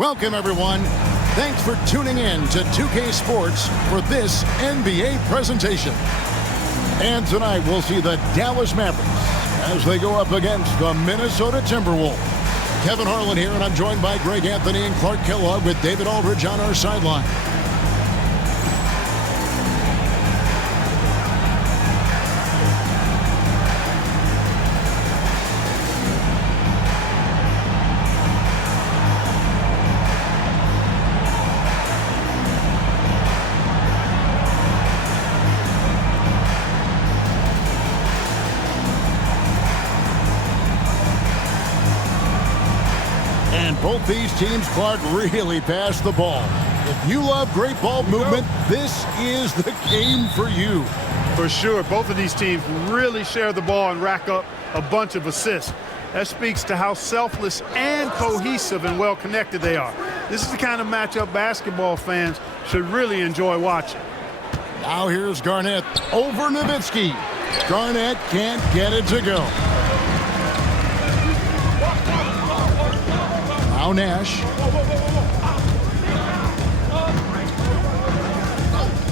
Welcome, everyone. Thanks for tuning in to 2K Sports for this NBA presentation. And tonight we'll see the Dallas Mavericks as they go up against the Minnesota Timberwolves. Kevin Harlan here, and I'm joined by Greg Anthony and Clark Kellogg with David Aldridge on our sideline. Both these teams, Clark, really pass the ball. If you love great ball movement, this is the game for you. For sure. Both of these teams really share the ball and rack up a bunch of assists. That speaks to how selfless and cohesive and well-connected they are. This is the kind of matchup basketball fans should really enjoy watching. Now here's Garnett over Nowitzki. Garnett can't get it to go. Now Nash.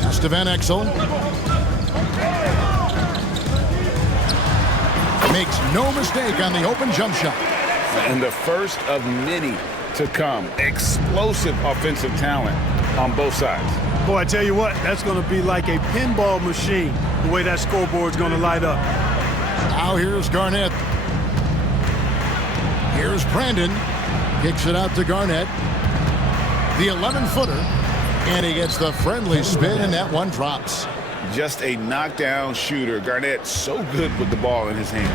Pass to Van Exel. Makes no mistake on the open jump shot. And the first of many to come. Explosive offensive talent on both sides. Boy, I tell you what, that's going to be like a pinball machine, the way that scoreboard's going to light up. Now here's Garnett. Here's Brandon. Kicks it out to Garnett. The 11-footer. And he gets the friendly spin, and that one drops. Just a knockdown shooter. Garnett so good with the ball in his hand.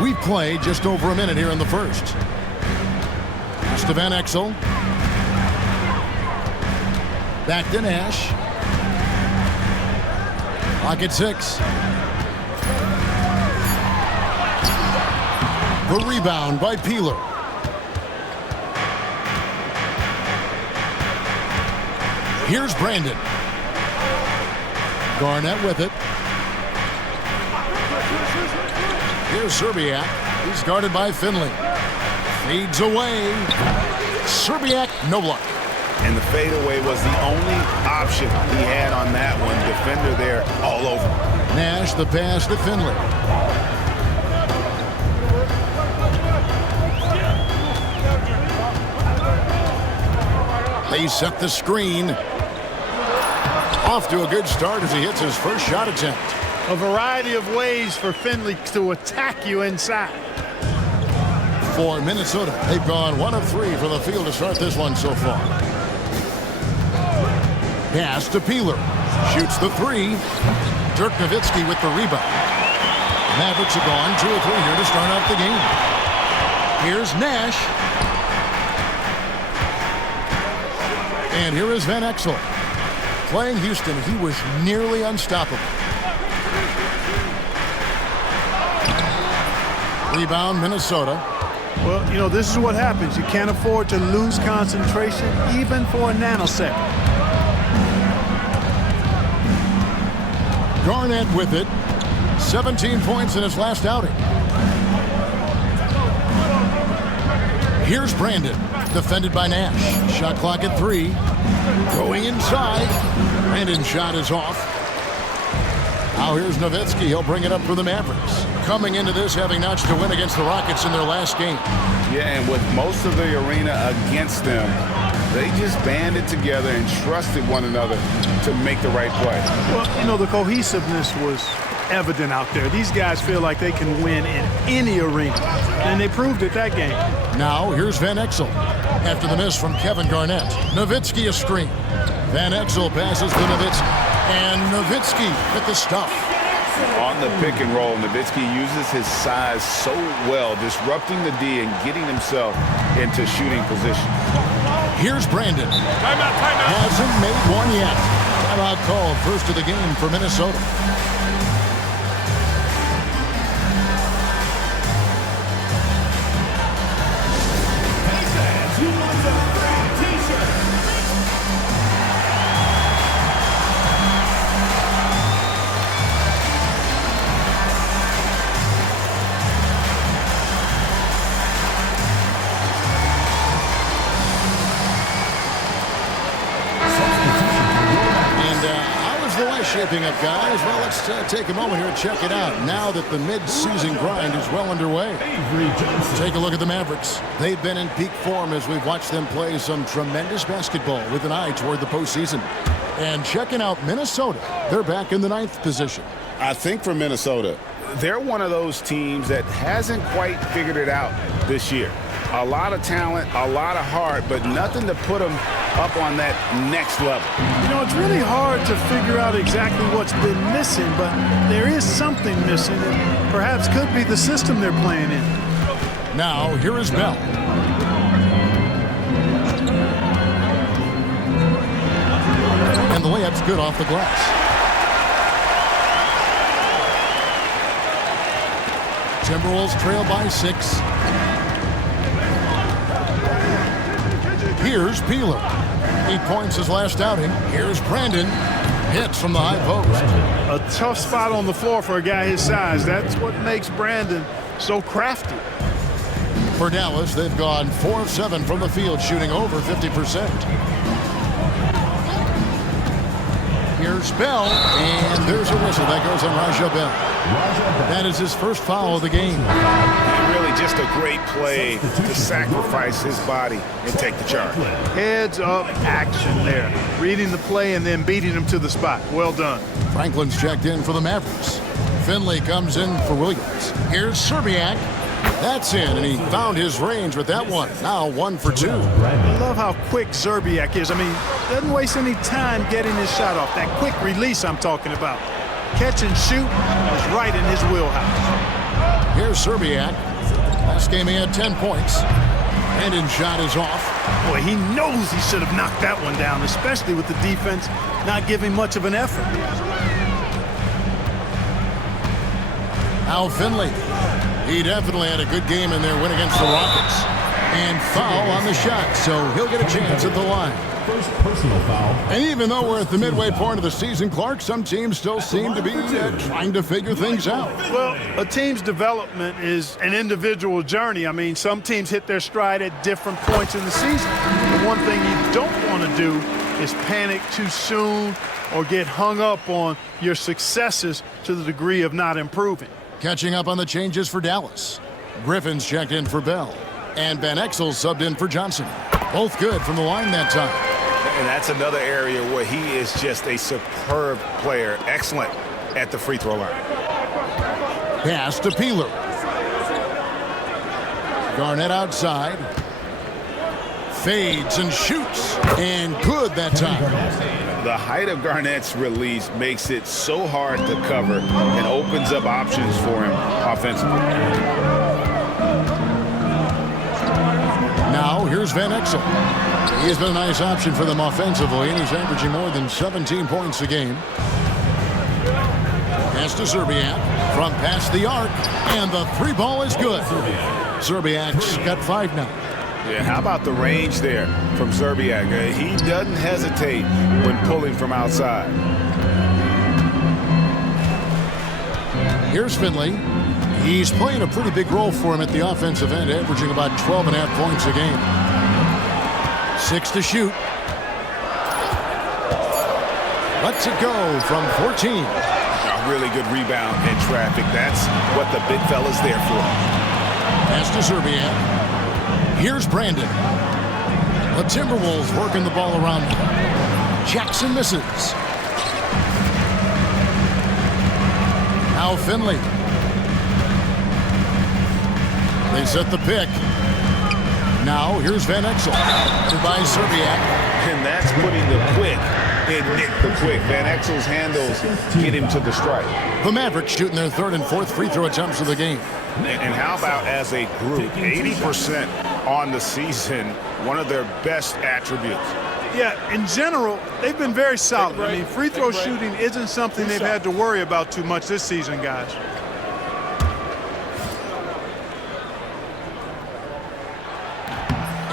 We've played just over a minute here in the first. Pass to Van Exel. Back to Nash. Clock at 6. The rebound by Peeler. Here's Brandon. Garnett with it. Here's Serbiak. He's guarded by Finley. Fades away. Serbiak, no luck. And the fadeaway was the only option he had on that one. Defender there all over. Nash, the pass to Finley. They set the screen. Off to a good start as he hits his first shot attempt. A variety of ways for Finley to attack you inside. For Minnesota, they've gone 1 of 3 from the field to start this one so far. Pass to Peeler. Shoots the 3. Dirk Nowitzki with the rebound. Mavericks have gone 2 of 3 here to start out the game. Here's Nash. And here is Van Exel. Playing Houston, he was nearly unstoppable. Rebound, Minnesota. Well, you know, this is what happens. You can't afford to lose concentration, even for a nanosecond. Garnett with it. 17 points in his last outing. Here's Brandon. Defended by Nash. Shot clock at 3. Going inside. Brandon's shot is off. Now here's Nowitzki. He'll bring it up for the Mavericks. Coming into this having notched a win against the Rockets in their last game. Yeah, and with most of the arena against them, they just banded together and trusted one another to make the right play. Well, you know, the cohesiveness was evident out there. These guys feel like they can win in any arena, and they proved it that game. Now here's Van Exel. After the miss from Kevin Garnett. Nowitzki a screen. Van Exel passes to Nowitzki. And Nowitzki with the stuff. On the pick and roll, Nowitzki uses his size so well, disrupting the D and getting himself into shooting position. Here's Brandon. Timeout, timeout. Hasn't made one yet. Timeout called, first of the game for Minnesota. shaping up, guys? Well, let's take a moment here and check it out now that the mid-season grind is well underway. Take a look at the Mavericks. They've been in peak form as we've watched them play some tremendous basketball with an eye toward the postseason. And checking out Minnesota, they're back in the 9th position. I think for Minnesota, they're one of those teams that hasn't quite figured it out this year. A lot of talent, a lot of heart, but nothing to put them up on that next level. You know, it's really hard to figure out exactly what's been missing, but there is something missing, and perhaps could be the system they're playing in. Now, here is Bell. And the layup's good off the glass. Timberwolves trail by 6. Here's Peeler. 8 points his last outing. Here's Brandon. Hits from the high post. A tough spot on the floor for a guy his size. That's what makes Brandon so crafty. For Dallas, they've gone 4 of 7 from the field, shooting over 50%. Here's Bell, and there's a whistle. That goes on Raja Bell. That is his first foul of the game. And really just a great play to sacrifice his body and take the charge. Heads up action there. Reading the play and then beating him to the spot. Well done. Franklin's checked in for the Mavericks. Finley comes in for Williams. Here's Serbiak. That's in, and he found his range with that one. Now 1 for 2. I love how quick Serbiak is. I mean, doesn't waste any time getting his shot off. That quick release I'm talking about. Catch and shoot is right in his wheelhouse. Here's Serbiak. Last game he had 10 points. Brandon's shot is off. Boy, he knows he should have knocked that one down, especially with the defense not giving much of an effort. Now Finley. He definitely had a good game in their win against the Rockets. And foul on the shot, so he'll get a chance at the line. First personal foul. And even though we're at the midway point of the season, Clark, some teams still seem to be trying to figure things out. Well, a team's development is an individual journey. I mean, some teams hit their stride at different points in the season. The one thing you don't want to do is panic too soon or get hung up on your successes to the degree of not improving. Catching up on the changes for Dallas. Griffin's checked in for Bell. And Van Exel subbed in for Johnson. Both good from the line that time. And that's another area where he is just a superb player. Excellent at the free throw line. Pass to Peeler. Garnett outside. Fades and shoots. And good that time. The height of Garnett's release makes it so hard to cover and opens up options for him offensively. Now, here's Van Exel. He's been a nice option for them offensively, and he's averaging more than 17 points a game. Pass to Serbiak from past the arc, and the 3 ball is good. Serbiak's got 5 now. Yeah, how about the range there from Serbiak? He doesn't hesitate when pulling from outside. Here's Finley. He's playing a pretty big role for him at the offensive end, averaging about 12.5 points a game. 6 to shoot. Lets it go from 14. A really good rebound in traffic. That's what the big fella's there for. Pass to Serbiak. Here's Brandon. The Timberwolves working the ball around him. Jackson misses. Now Finley. They set the pick. Now here's Van Exel. By Serbiak. And that's putting the quick in the quick. Van Exel's handles get him to the strike. The Mavericks shooting their 3rd and 4th free throw attempts of the game. And how about as a group? 80% on the season, one of their best attributes. Yeah, in general, they've been very solid. I mean, free throw shooting isn't something they've had to worry about too much this season, guys.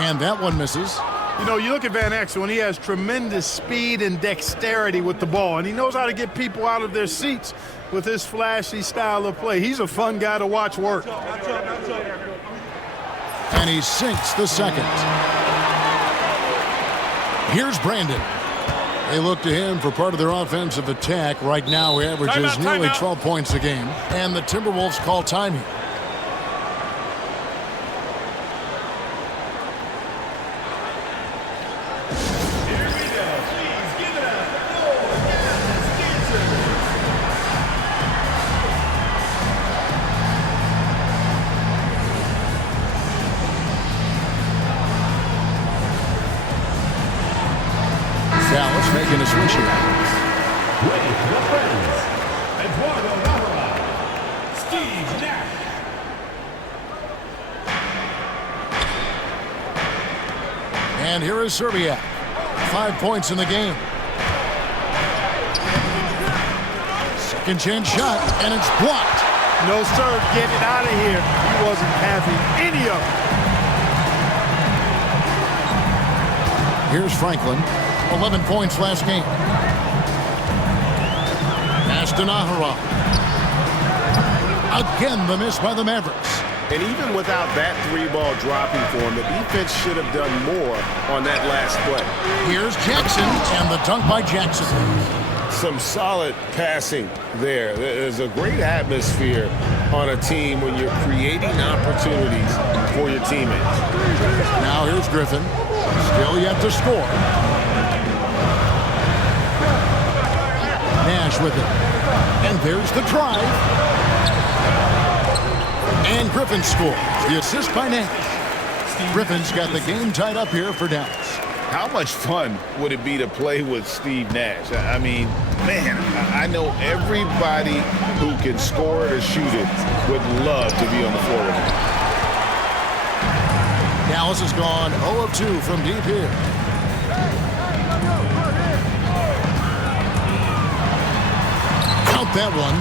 And that one misses. You know, you look at Van Exel, and he has tremendous speed and dexterity with the ball, and he knows how to get people out of their seats with his flashy style of play. He's a fun guy to watch work. And he sinks the second. Here's Brandon. They look to him for part of their offensive attack. Right now, he averages nearly 12 points a game. And the Timberwolves call time here. Dallas making a switch here. With the friends, Steve Nash. And here is Serbia. 5 points in the game. Second chance shot, and it's blocked. No, sir. Get it out of here. He wasn't having any of it. Here's Franklin. 11 points last game. Pass to Nahara. Again, the miss by the Mavericks. And even without that three-ball dropping for him, the defense should have done more on that last play. Here's Jackson, and the dunk by Jackson. Some solid passing there. There's a great atmosphere on a team when you're creating opportunities for your teammates. Now here's Griffin. Still yet to score. Nash with it. And there's the drive. And Griffin scores. The assist by Nash. Griffin's got the game tied up here for Dallas. How much fun would it be to play with Steve Nash? I mean, man, I know everybody who can score it or shoot it would love to be on the floor with him. Dallas has gone 0 of 2 from deep here. Count that one.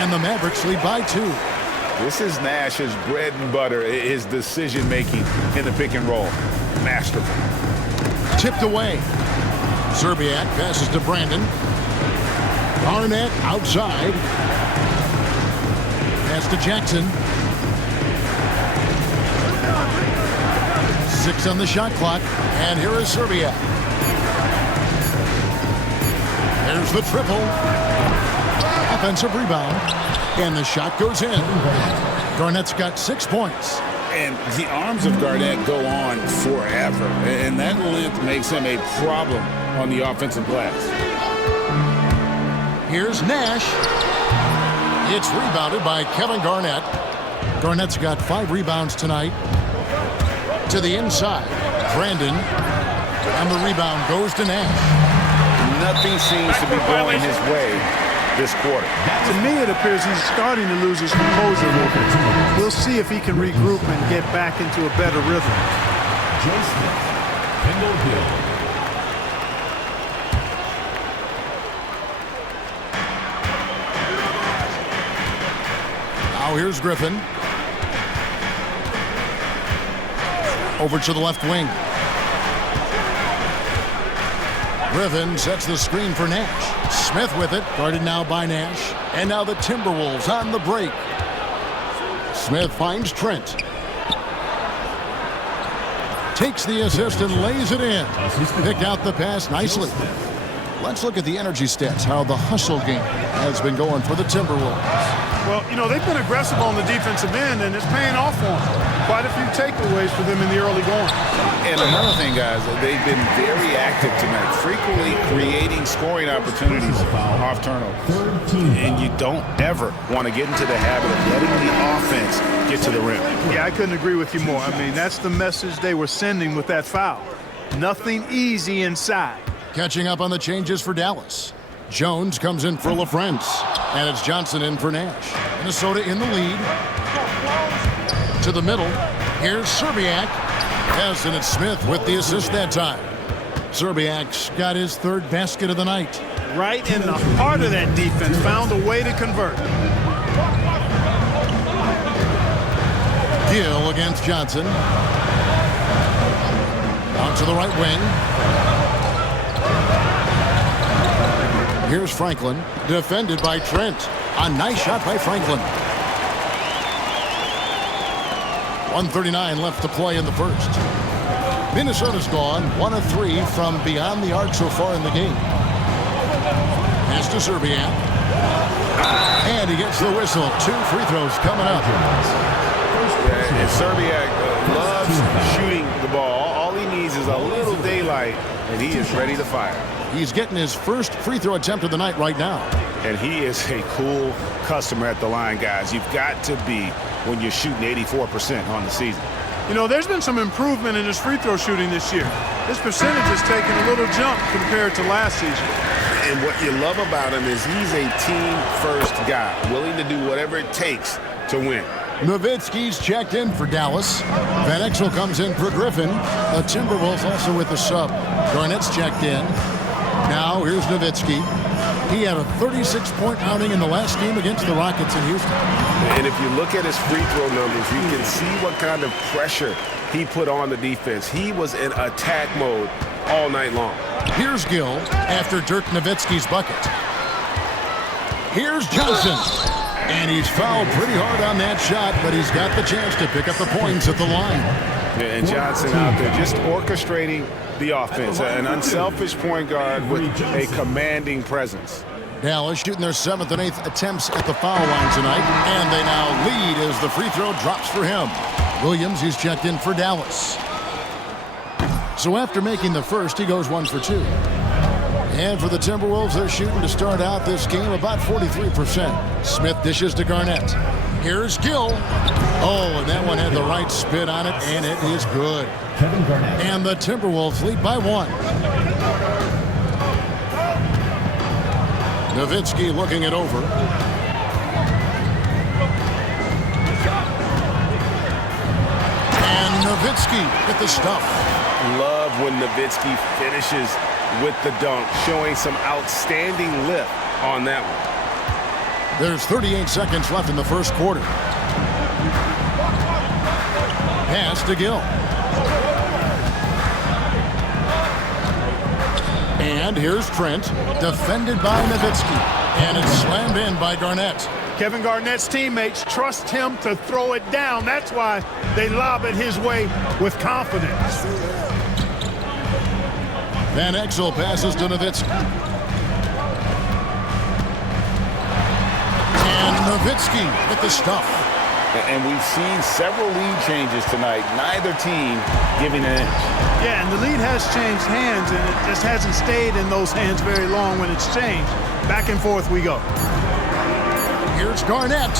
And the Mavericks lead by 2. This is Nash's bread and butter, his decision-making in the pick and roll. Masterful. Tipped away. Zerbiak passes to Brandon. Garnett outside. Pass to Jackson. 6 on the shot clock. And here is Zerbiak. There's the triple. Offensive rebound. And the shot goes in. Garnett's got 6 points. And the arms of Garnett go on forever. And that length makes him a problem on the offensive glass. Here's Nash. It's rebounded by Kevin Garnett. Garnett's got 5 rebounds tonight. To the inside. Brandon. And the rebound goes to Nash. Nothing seems to be going his way this quarter. To me, it appears he's starting to lose his composure a little bit. We'll see if he can regroup and get back into a better rhythm. Joseph Kendall Hill. Now here's Griffin. Over to the left wing. Griffin sets the screen for Nash. Smith with it, guarded now by Nash. And now the Timberwolves on the break. Smith finds Trent. Takes the assist and lays it in. Picked out the pass nicely. Let's look at the energy stats, how the hustle game has been going for the Timberwolves. Well, you know, they've been aggressive on the defensive end, and it's paying off for them. Quite a few takeaways for them in the early going. And another thing, guys, they've been very active tonight, frequently creating scoring opportunities off turnovers. And you don't ever want to get into the habit of letting the offense get to the rim. Yeah, I couldn't agree with you more. I mean, that's the message they were sending with that foul. Nothing easy inside. Catching up on the changes for Dallas. Jones comes in for LaFrance. And it's Johnson in for Nash. Minnesota in the lead. To the middle. Here's Zerbiak. Yes, and it's Smith with the assist that time. Zerbiak's got his 3rd basket of the night. Right in the heart of that defense. Found a way to convert. Gill against Johnson. On to the right wing. Here's Franklin, defended by Trent. A nice shot by Franklin. 1:39 left to play in the first. Minnesota's gone 1 of 3 from beyond the arc so far in the game. Pass to Serbiak. And he gets the whistle. 2 free throws coming up. And Serbiak loves shooting the ball. All he needs is a little daylight, and he is ready to fire. He's getting his first free throw attempt of the night right now. And he is a cool customer at the line, guys. You've got to be when you're shooting 84% on the season. You know, there's been some improvement in his free throw shooting this year. His percentage has taken a little jump compared to last season. And what you love about him is he's a team-first guy, willing to do whatever it takes to win. Nowitzki's checked in for Dallas. Van Exel comes in for Griffin. The Timberwolves also with the sub. Garnett's checked in. Now here's Nowitzki. He had a 36-point outing in the last game against the Rockets in Houston. And if you look at his free throw numbers, you can see what kind of pressure he put on the defense. He was in attack mode all night long. Here's Gill after Dirk Nowitzki's bucket. Here's Johnson. And he's fouled pretty hard on that shot, but he's got the chance to pick up the points at the line. And Johnson out there just orchestrating the offense. An unselfish point guard with a commanding presence. Dallas shooting their 7th and 8th attempts at the foul line tonight, and they now lead as the free throw drops for him. Williams, who's checked in for Dallas. So after making the first, he goes 1 for 2. And for the Timberwolves, they're shooting to start out this game about 43%. Smith dishes to Garnett. Here's Gill. Oh, and that one had the right spin on it, and it is good. Kevin Garnett. And the Timberwolves lead by 1. Nowitzki looking it over. And Nowitzki with the stuff. Love when Nowitzki finishes with the dunk, showing some outstanding lift on that one. There's 38 seconds left in the first quarter. Pass to Gill. And here's Trent, defended by Nowitzki. And it's slammed in by Garnett. Kevin Garnett's teammates trust him to throw it down. That's why they lob it his way with confidence. Van Exel passes to Nowitzki. And Nowitzki with the stuff. And we've seen several lead changes tonight. Neither team giving an inch. Yeah, and the lead has changed hands, and it just hasn't stayed in those hands very long when it's changed. Back and forth we go. Here's Garnett.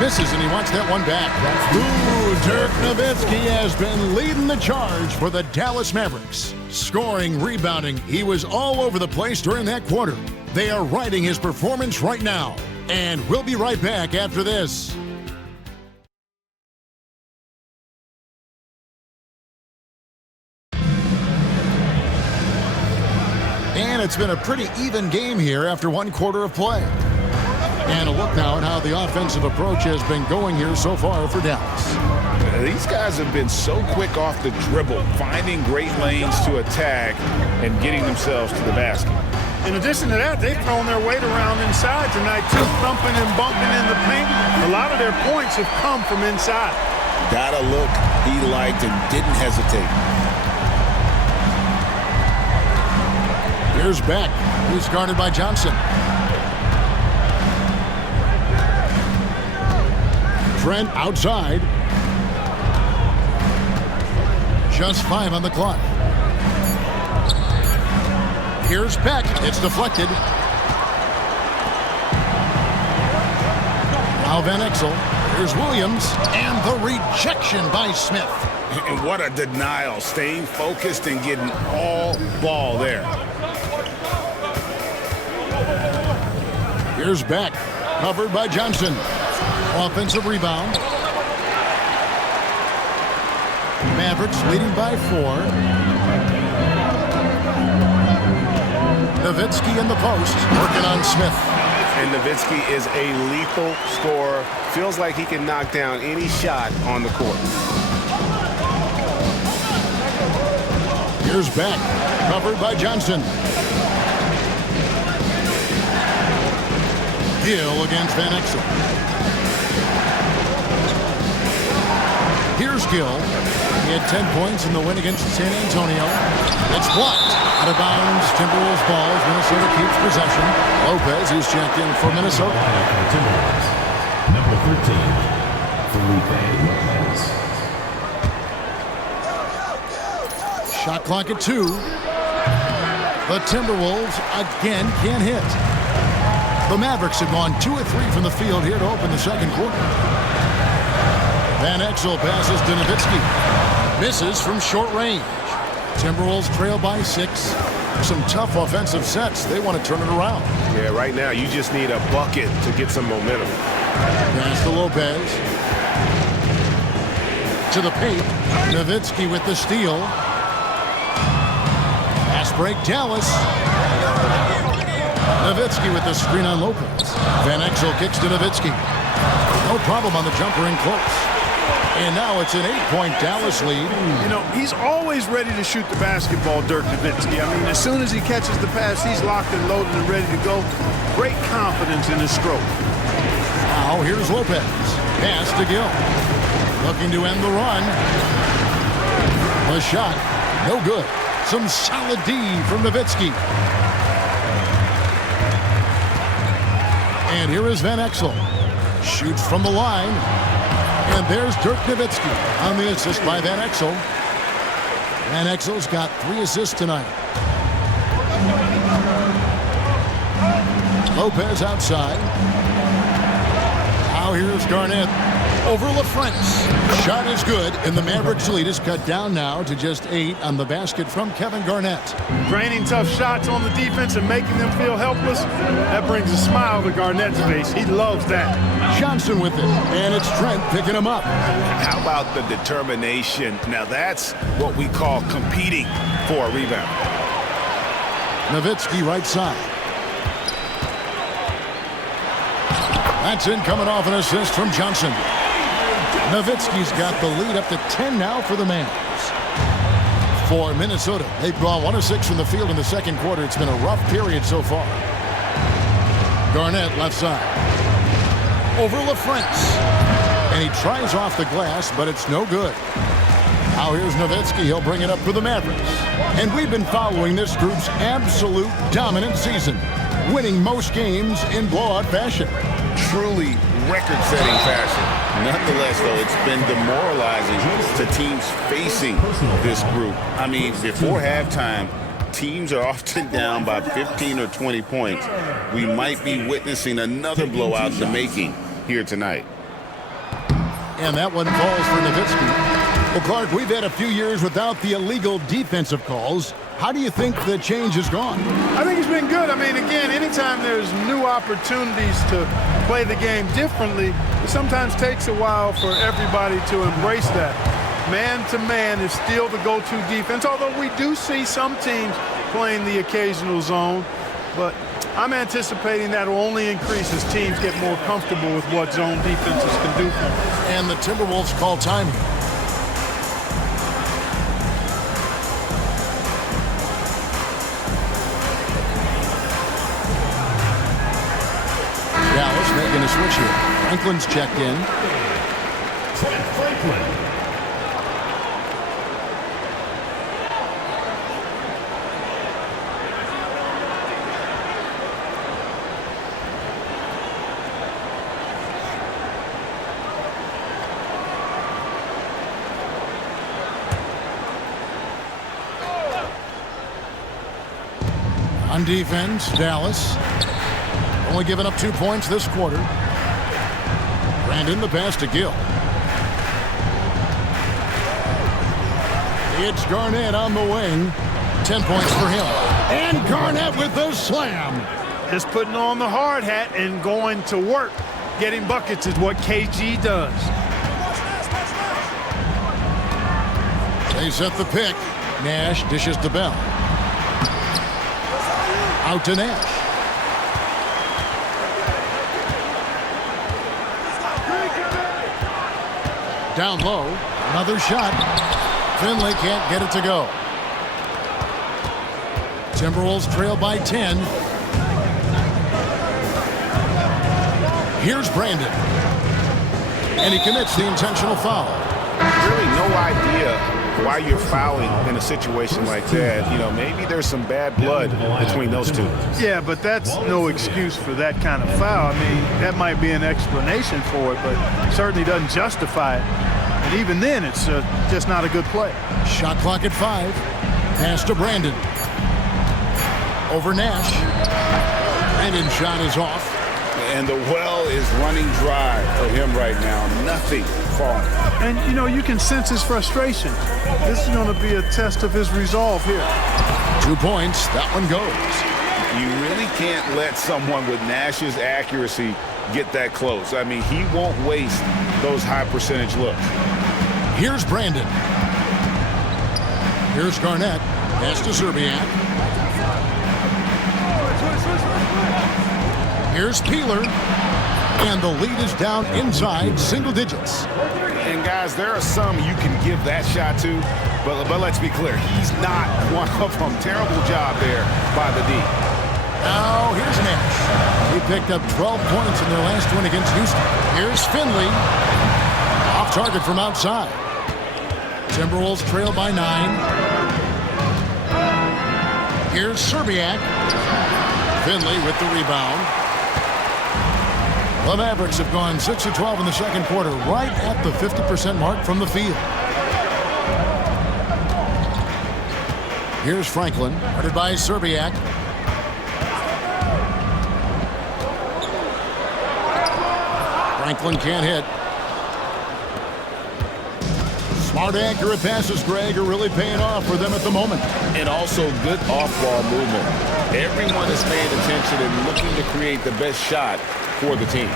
Misses, and he wants that one back. Ooh, Dirk Nowitzki has been leading the charge for the Dallas Mavericks. Scoring, rebounding, he was all over the place during that quarter. They are riding his performance right now. And we'll be right back after this. And it's been a pretty even game here after 1 quarter of play. And a look now at how the offensive approach has been going here so far for Dallas. These guys have been so quick off the dribble, finding great lanes to attack and getting themselves to the basket. In addition to that, they've thrown their weight around inside tonight, too, thumping and bumping in the paint. A lot of their points have come from inside. Got a look he liked and didn't hesitate. Here's Beck. He's guarded by Johnson. Trent outside. Just 5 on the clock. Here's Beck. It's deflected. Now Van Exel. Here's Williams. And the rejection by Smith. And what a denial. Staying focused and getting all ball there. Here's Beck. Covered by Johnson. Offensive rebound. Mavericks leading by 4. Nowitzki in the post, working on Smith. And Nowitzki is a lethal scorer. Feels like he can knock down any shot on the court. Here's Beck, covered by Johnson. Gill against Van Exel. Here's Gill. He had 10 points in the win against San Antonio. It's blocked. Out of bounds. Timberwolves ball as Minnesota keeps possession. Lopez is checked in for Minnesota. Timberwolves. Number 13, Felipe Lopez. Shot clock at 2. The Timberwolves again can't hit. The Mavericks have gone 2 of 3 from the field here to open the second quarter. Van Exel passes to Nowitzki. Misses from short range. Timberwolves trail by 6. Some tough offensive sets. They want to turn it around. Yeah, right now you just need a bucket to get some momentum. Pass to Lopez. To the paint. Nowitzki with the steal. Pass break, Dallas. Nowitzki with the screen on Lopez. Van Exel kicks to Nowitzki. No problem on the jumper in close. And now it's an 8-point Dallas lead. You know, he's always ready to shoot the basketball, Dirk Nowitzki. I mean, as soon as he catches the pass, he's locked and loaded and ready to go. Great confidence in his stroke. Now here's Lopez. Pass to Gill. Looking to end the run. The shot, no good. Some solid D from Nowitzki. And here is Van Exel. Shoots from the line. And there's Dirk Nowitzki on the assist by Van Exel. Van Exel's got 3 assists tonight. Lopez outside. Now here's Garnett over LaFrentz. Shot is good, and the Mavericks lead is cut down now to just 8 on the basket from Kevin Garnett. Draining tough shots on the defense and making them feel helpless. That brings a smile to Garnett's face. He loves that. Johnson with it, and it's Trent picking him up. How about the determination? Now that's what we call competing for a rebound. Nowitzki right side. That's in, coming off an assist from Johnson. Nowitzki's got the lead up to 10 now for the Mavs. For Minnesota, they've gone 1 of 6 from the field in the second quarter. It's been a rough period so far. Garnett left side. Over LaFrentz. And he tries off the glass, but it's no good. Now here's Nowitzki. He'll bring it up for the Mavericks. And we've been following this group's absolute dominant season, winning most games in blowout fashion. Truly record-setting fashion. Nonetheless, though, it's been demoralizing to teams facing this group. I mean, before halftime, teams are often down by 15 or 20 points. We might be witnessing another blowout in the making here tonight. And that one falls for Nowitzki. Well, Clark, we've had a few years without the illegal defensive calls. How do you think the change has gone? I think it's been good. I mean, again, anytime there's new opportunities to play the game differently, it sometimes takes a while for everybody to embrace that. Man-to-man is still the go-to defense, although we do see some teams playing the occasional zone. But I'm anticipating that will only increase as teams get more comfortable with what zone defenses can do for them. And the Timberwolves call time here. Dallas making a switch here. Franklin's checked in. Trent Franklin. On defense, Dallas. Only giving up 2 points this quarter. Brandon the pass to Gill. It's Garnett on the wing. 10 points for him. And Garnett with the slam. Just putting on the hard hat and going to work. Getting buckets is what KG does. They set the pick. Nash dishes to Bell. Out to Nash. Down low. Another shot. Finley can't get it to go. Timberwolves trail by 10. Here's Brandon. And he commits the intentional foul. really no idea why you're fouling in a situation like that. You know, maybe there's some bad blood between those two. Yeah, but that's no excuse for that kind of foul. I mean, that might be an explanation for it, but it certainly doesn't justify it. And even then, it's just not a good play. Shot clock at 5. Pass to Brandon. Over Nash. Brandon's shot is off. And the well is running dry for him right now. Nothing falling. And, you know, you can sense his frustration. This is going to be a test of his resolve here. 2 points. That one goes. You really can't let someone with Nash's accuracy get that close. I mean, he won't waste those high percentage looks. Here's Brandon. Here's Garnett. Pass to Serbiak. Here's Peeler. And the lead is down inside single digits. And guys, there are some you can give that shot to, but let's be clear, he's not one of them. Terrible job there by the D. Now here's Nash. He picked up 12 points in their last win against Houston. Here's Finley. Off target from outside. Timberwolves trail by 9. Here's Serbiak. Finley with the rebound. The Mavericks have gone 6 of 12 in the second quarter, right at the 50% mark from the field. Here's Franklin, guarded by Serbiak. Franklin can't hit. Smart, accurate passes, Greg, are really paying off for them at the moment. And also good off-ball movement. Everyone is paying attention and looking to create the best shot for the team.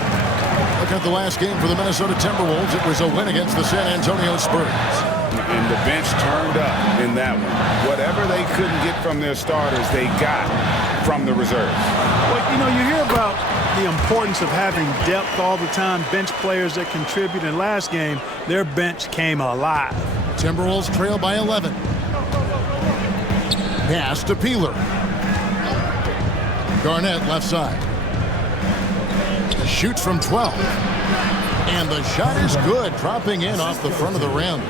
Look at the last game for the Minnesota Timberwolves. It was a win against the San Antonio Spurs. And the bench turned up in that one. Whatever they couldn't get from their starters, they got from the reserves. Well, you know, you hear about the importance of having depth all the time, bench players that contribute. In last game, their bench came alive. Timberwolves trail by 11. Pass to Peeler. Garnett left side. Shoots from 12. And the shot is good, dropping in off the front of the rim.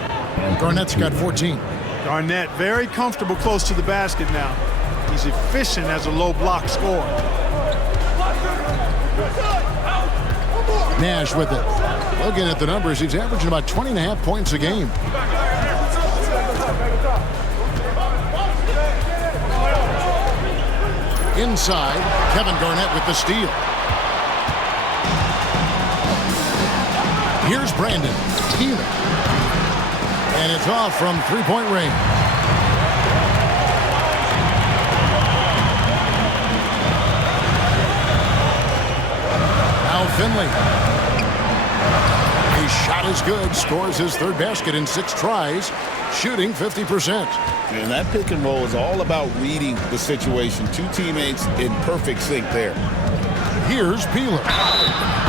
Garnett's got 14. Garnett very comfortable close to the basket now. He's efficient as a low block scorer. Nash with it. Looking at the numbers, he's averaging about 20.5 points a game. Inside, Kevin Garnett with the steal. Here's Brandon. Peeler. And it's off from three-point range. Now Finley. His shot is good. Scores his third basket in 6 tries. Shooting 50%. And that pick and roll is all about reading the situation. Two teammates in perfect sync there. Here's Peeler.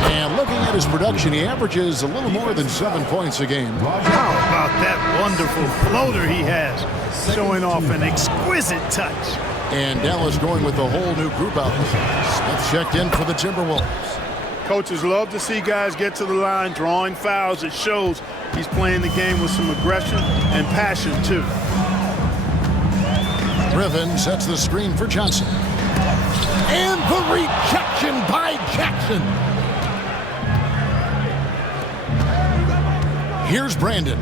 And looking at his production, he averages a little more than 7 points a game. How about that wonderful floater he has, showing off an exquisite touch. And Dallas going with a whole new group out there. Smith checked in for the Timberwolves. Coaches love to see guys get to the line, drawing fouls. It shows he's playing the game with some aggression and passion, too. Griffin sets the screen for Johnson. And the rejection by Jackson. Here's Brandon.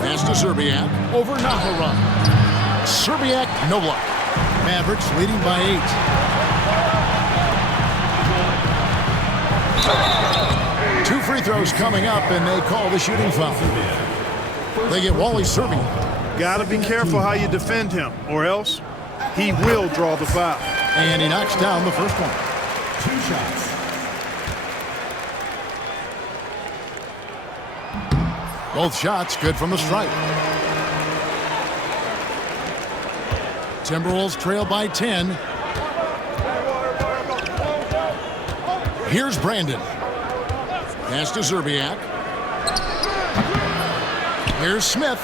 Pass to Serbiak. Over Naharan. Serbiak, no luck. Mavericks leading by 8. 2 free throws coming up, and they call the shooting foul. They get Wally Serbiak. Got to be careful how you defend him, or else he will draw the foul. And he knocks down the first one. 2 shots. Both shots good from the stripe. Timberwolves trail by 10. Here's Brandon. Pass to Serbiak. Here's Smith.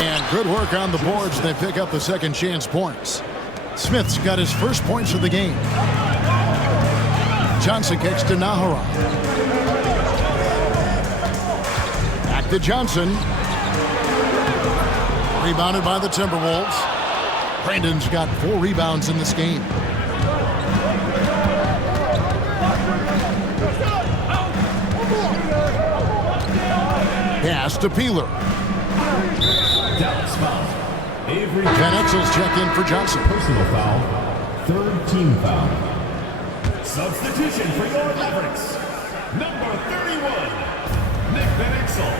And good work on the boards. They pick up the second chance points. Smith's got his first points of the game. Johnson kicks to Nahara. Back to Johnson. Rebounded by the Timberwolves. Brandon's got 4 rebounds in this game. Pass to Peeler. Dallas foul. Avery. Van Exel's check in for Johnson. Personal foul. 3rd team foul. Substitution for your Mavericks. Number 31, Nick Van Exel.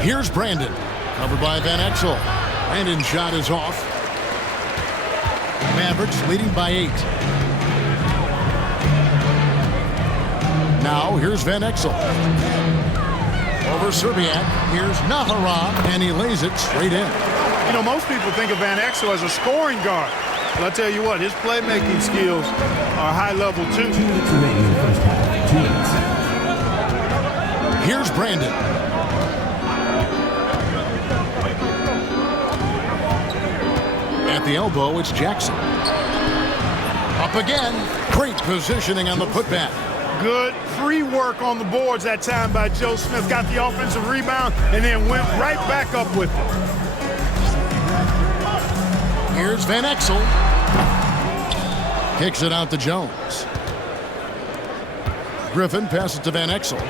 Here's Brandon. Covered by Van Exel. Brandon's shot is off. Mavericks leading by 8. Now here's Van Exel. Over Serbiak. Here's Nahara, and he lays it straight in. You know, most people think of Van Exel as a scoring guard. But I'll tell you what, his playmaking skills are high level too. 2 minutes remaining in the first half. 2 minutes. Here's Brandon. At the elbow, it's Jackson. Up again. Great positioning on the putback. Good free work on the boards that time by Joe Smith. Got the offensive rebound and then went right back up with it. Here's Van Exel. Kicks it out to Jones. Griffin passes to Van Exel.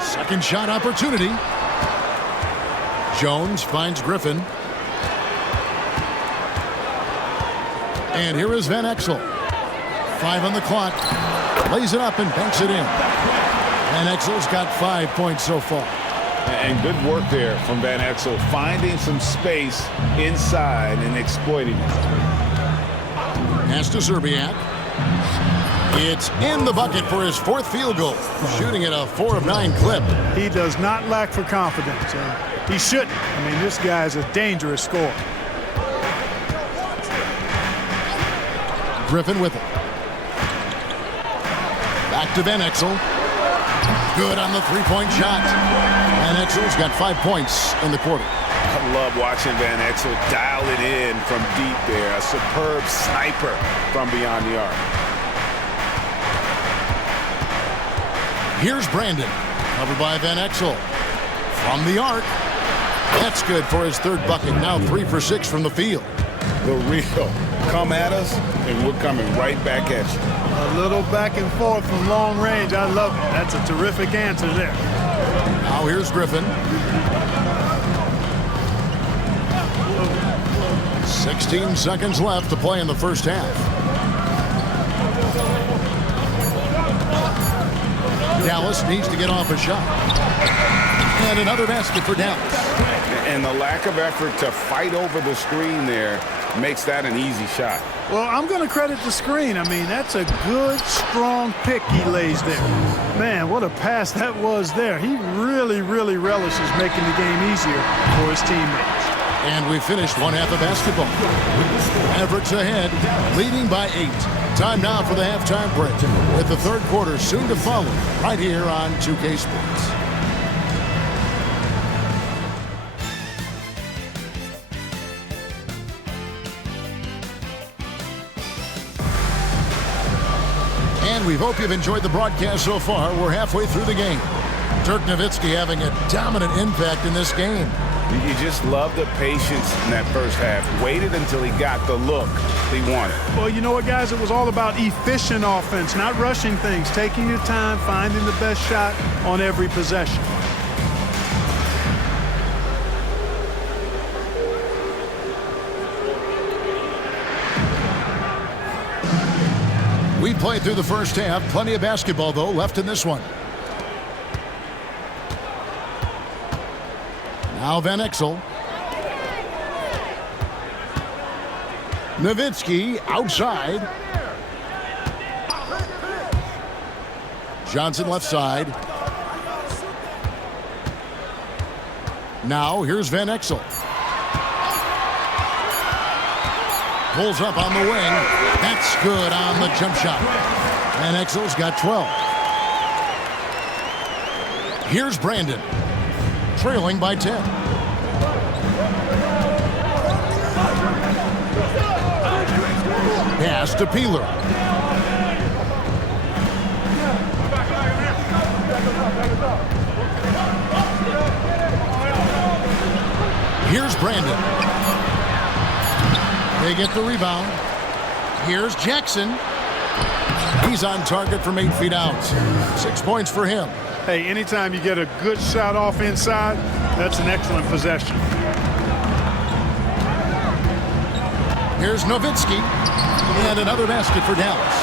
Second shot opportunity. Jones finds Griffin. And here is Van Exel. 5 on the clock. Lays it up and banks it in. Van Exel's got 5 points so far. And good work there from Van Exel, finding some space inside and exploiting it. Pass to Serbiak. It's in the bucket for his 4th field goal. Shooting at a 4 of 9 clip. He does not lack for confidence, and he shouldn't. I mean, this guy is a dangerous scorer. Griffin with it. Back to Van Exel. Good on the 3-point shot. Van Exel's got 5 points in the quarter. I love watching Van Exel dial it in from deep there. A superb sniper from beyond the arc. Here's Brandon. Covered by Van Exel. From the arc. That's good for his 3rd bucket. Now 3 for 6 from the field. The real. Come at us, and we're coming right back at you. A little back and forth from long range. I love it. That's a terrific answer there. Now here's Griffin. 16 seconds left to play in the first half. Dallas needs to get off a shot. And another basket for Dallas. And the lack of effort to fight over the screen there makes that an easy shot. Well, I'm going to credit the screen. I mean, that's a good, strong pick he lays there. Man, what a pass that was there. He really, really relishes making the game easier for his teammates. And we finished one half of basketball. Mavericks ahead, leading by 8. Time now for the halftime break, with the 3rd quarter soon to follow, right here on 2K Sports. And we hope you've enjoyed the broadcast so far. We're halfway through the game. Dirk Nowitzki having a dominant impact in this game. You just love the patience in that first half. Waited until he got the look he wanted. Well, you know what, guys? It was all about efficient offense, not rushing things, taking your time, finding the best shot on every possession. We played through the first half. Plenty of basketball, though, left in this one. Now Van Exel. Nowitzki outside. Johnson left side. Now here's Van Exel. Pulls up on the wing. That's good on the jump shot. Van Exel's got 12. Here's Brandon. Trailing by 10. Pass to Peeler. Here's Brandon. They get the rebound. Here's Jackson. He's on target from 8 feet out. 6 points for him. Hey, anytime you get a good shot off inside, that's an excellent possession. Here's Nowitzki. And another basket for Dallas.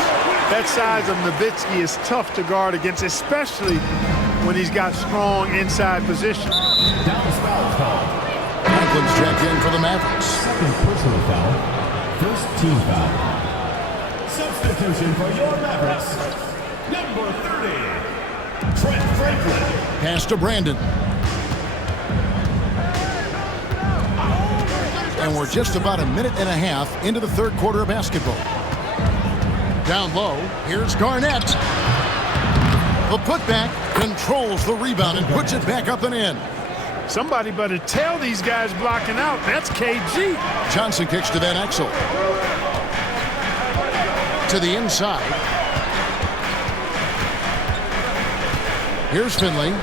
That size of Nowitzki is tough to guard against, especially when he's got strong inside position. Dallas foul call. Franklin's checked in for the Mavericks. Second personal foul. First team foul. Substitution for your Mavericks. Number 30, Trent Franklin. Pass to Brandon. And we're just about a minute and a half into the third quarter of basketball. Down low, here's Garnett. The putback controls the rebound and puts it back up and in. Somebody better tell these guys blocking out. That's KG. Johnson kicks to Van Exel. To the inside. Here's Finley.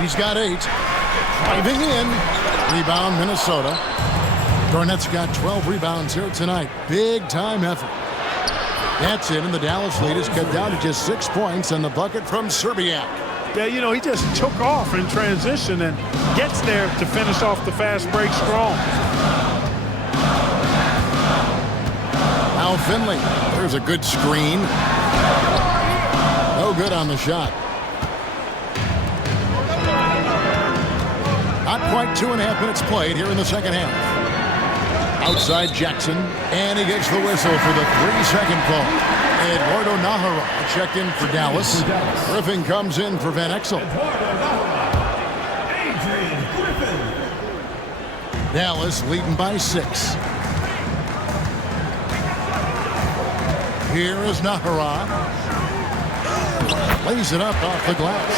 He's got 8. Driving in. Rebound, Minnesota. Garnett's got 12 rebounds here tonight. Big time effort. That's it, and the Dallas lead is cut down to just 6 points and the bucket from Serbiak. Yeah, you know, he just took off in transition and gets there to finish off the fast break strong. Now Finley. There's a good screen. No good on the shot. Not quite 2.5 minutes played here in the second half. Outside Jackson, and he gets the whistle for the 3-second call. Eduardo Nahara checked in for Dallas. Griffin comes in for Van Exel. Dallas leading by 6. Here is Nahara. Lays it up off the glass.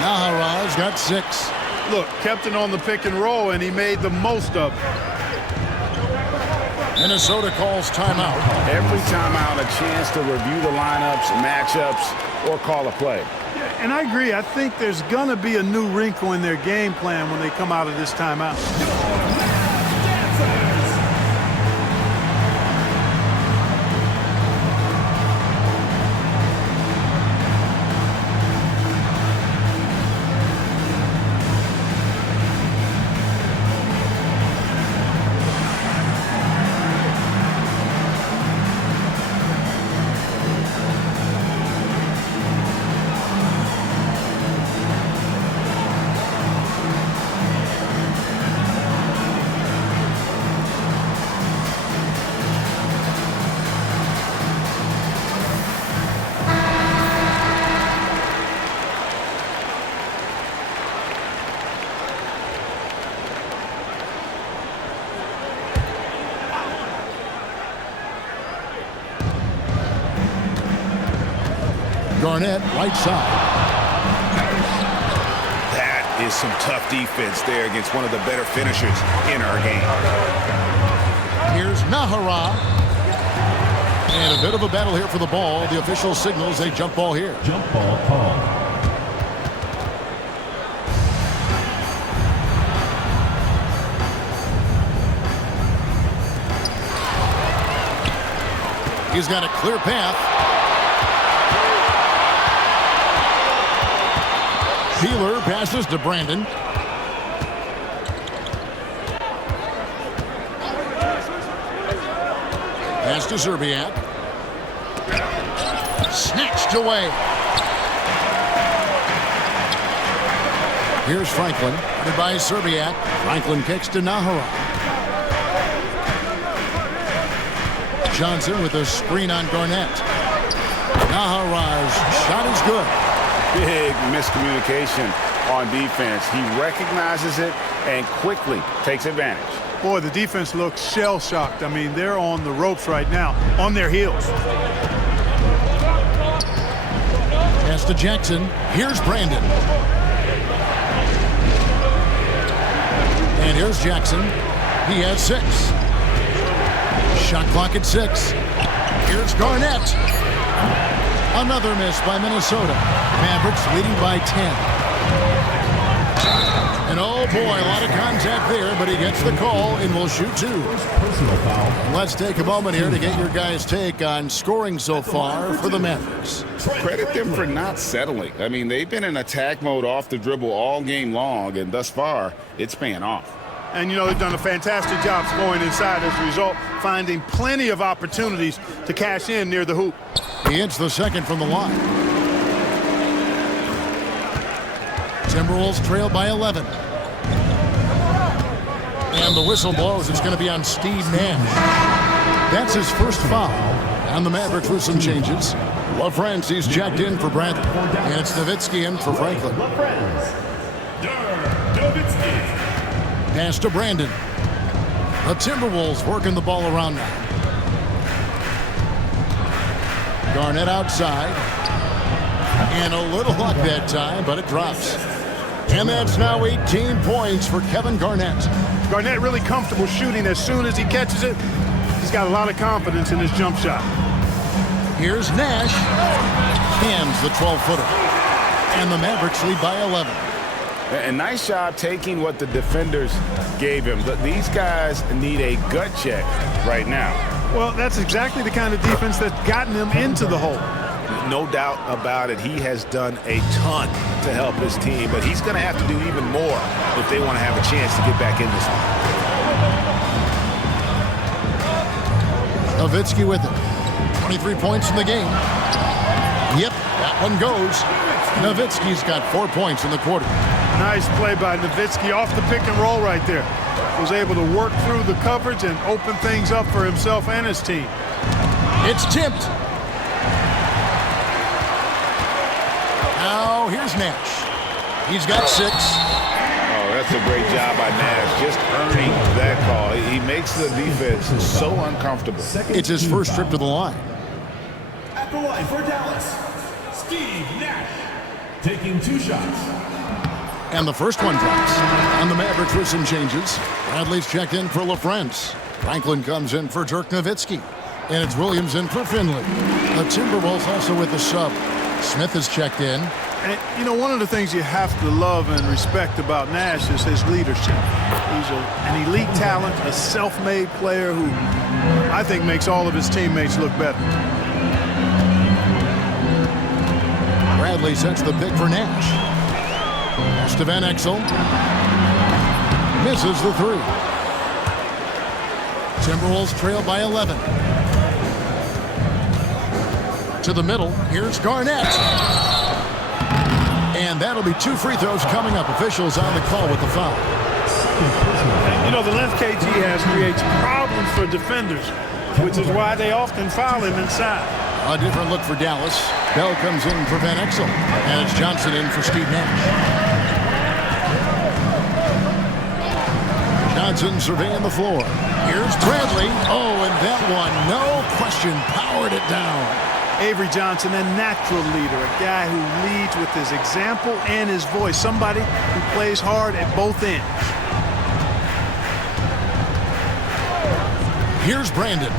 Nahara's got 6. Look, kept it on the pick and roll, and he made the most of it. Minnesota calls timeout. Every timeout, a chance to review the lineups, matchups, or call a play. And I agree. I think there's going to be a new wrinkle in their game plan when they come out of this timeout. Garnett, right side. That is some tough defense there against one of the better finishers in our game. Here's Nahara. And a bit of a battle here for the ball. The official signals a jump ball here. Jump ball call. He's got a clear path. Peeler passes to Brandon. Pass to Serbiak. Snatched away. Here's Franklin. Headed by Serbiak. Franklin kicks to Nahara. Johnson with a screen on Garnett. Nahara's shot is good. Big miscommunication on defense. He recognizes it and quickly takes advantage. Boy, the defense looks shell-shocked. I mean, they're on the ropes right now, on their heels. Pass to Jackson. Here's Brandon. And here's Jackson. He has 6. Shot clock at 6. Here's Garnett. Another miss by Minnesota. Mavericks leading by 10. And oh boy, a lot of contact there, but he gets the call and will shoot two. Let's take a moment here to get your guys' take on scoring so far for the Mavericks. Credit them for not settling. I mean, they've been in attack mode off the dribble all game long, and thus far, it's paying off. And, you know, they've done a fantastic job scoring inside as a result, finding plenty of opportunities to cash in near the hoop. He hits the second from the line. Timberwolves trail by 11. And the whistle blows. It's going to be on Steve Nash. That's his first foul. And the Mavericks with some changes. LaFrancis checked in for Bradley. And it's Nowitzki in for Franklin. Pass to Brandon. The Timberwolves working the ball around now. Garnett outside. And a little luck that time, but it drops. And that's now 18 points for Kevin Garnett. Garnett really comfortable shooting as soon as he catches it. He's got a lot of confidence in his jump shot. Here's Nash. Hands the 12-footer. And the Mavericks lead by 11. A nice job taking what the defenders gave him. But these guys need a gut check right now. Well, that's exactly the kind of defense that's gotten them into the hole. No doubt about it. He has done a ton to help his team, but he's going to have to do even more if they want to have a chance to get back in this one. Nowitzki with it. 23 points in the game. Yep, that one goes. Nowitzki's got 4 points in the quarter. Nice play by Nowitzki off the pick and roll right there. Was able to work through the coverage and open things up for himself and his team. It's tipped. Now here's Nash. He's got 6. Oh, that's a great job by Nash, just earning that call. He makes the defense so uncomfortable. It's his first trip to the line. At the line for Dallas, Steve Nash, taking 2 shots. And the first one drops. And the Mavericks with some changes. Bradley's checked in for LaFrance. Franklin comes in for Dirk Nowitzki. And it's Williams in for Finley. The Timberwolves also with the sub. Smith is checked in. And, you know, one of the things you have to love and respect about Nash is his leadership. He's an elite talent, a self-made player who I think makes all of his teammates look better. Bradley sets the pick for Nash. Pass to Van Exel. Misses the 3. Timberwolves trail by 11. To the middle, here's Garnett. And that'll be 2 free throws coming up. Officials on the call with the foul. You know, the length KG has creates problems for defenders, which is why they often foul him inside. A different look for Dallas. Bell comes in for Van Exel. And it's Johnson in for Steve Nash. Johnson surveying the floor. Here's Bradley. Oh, and that one, no question, powered it down. Avery Johnson, a natural leader, a guy who leads with his example and his voice, somebody who plays hard at both ends. Here's Brandon.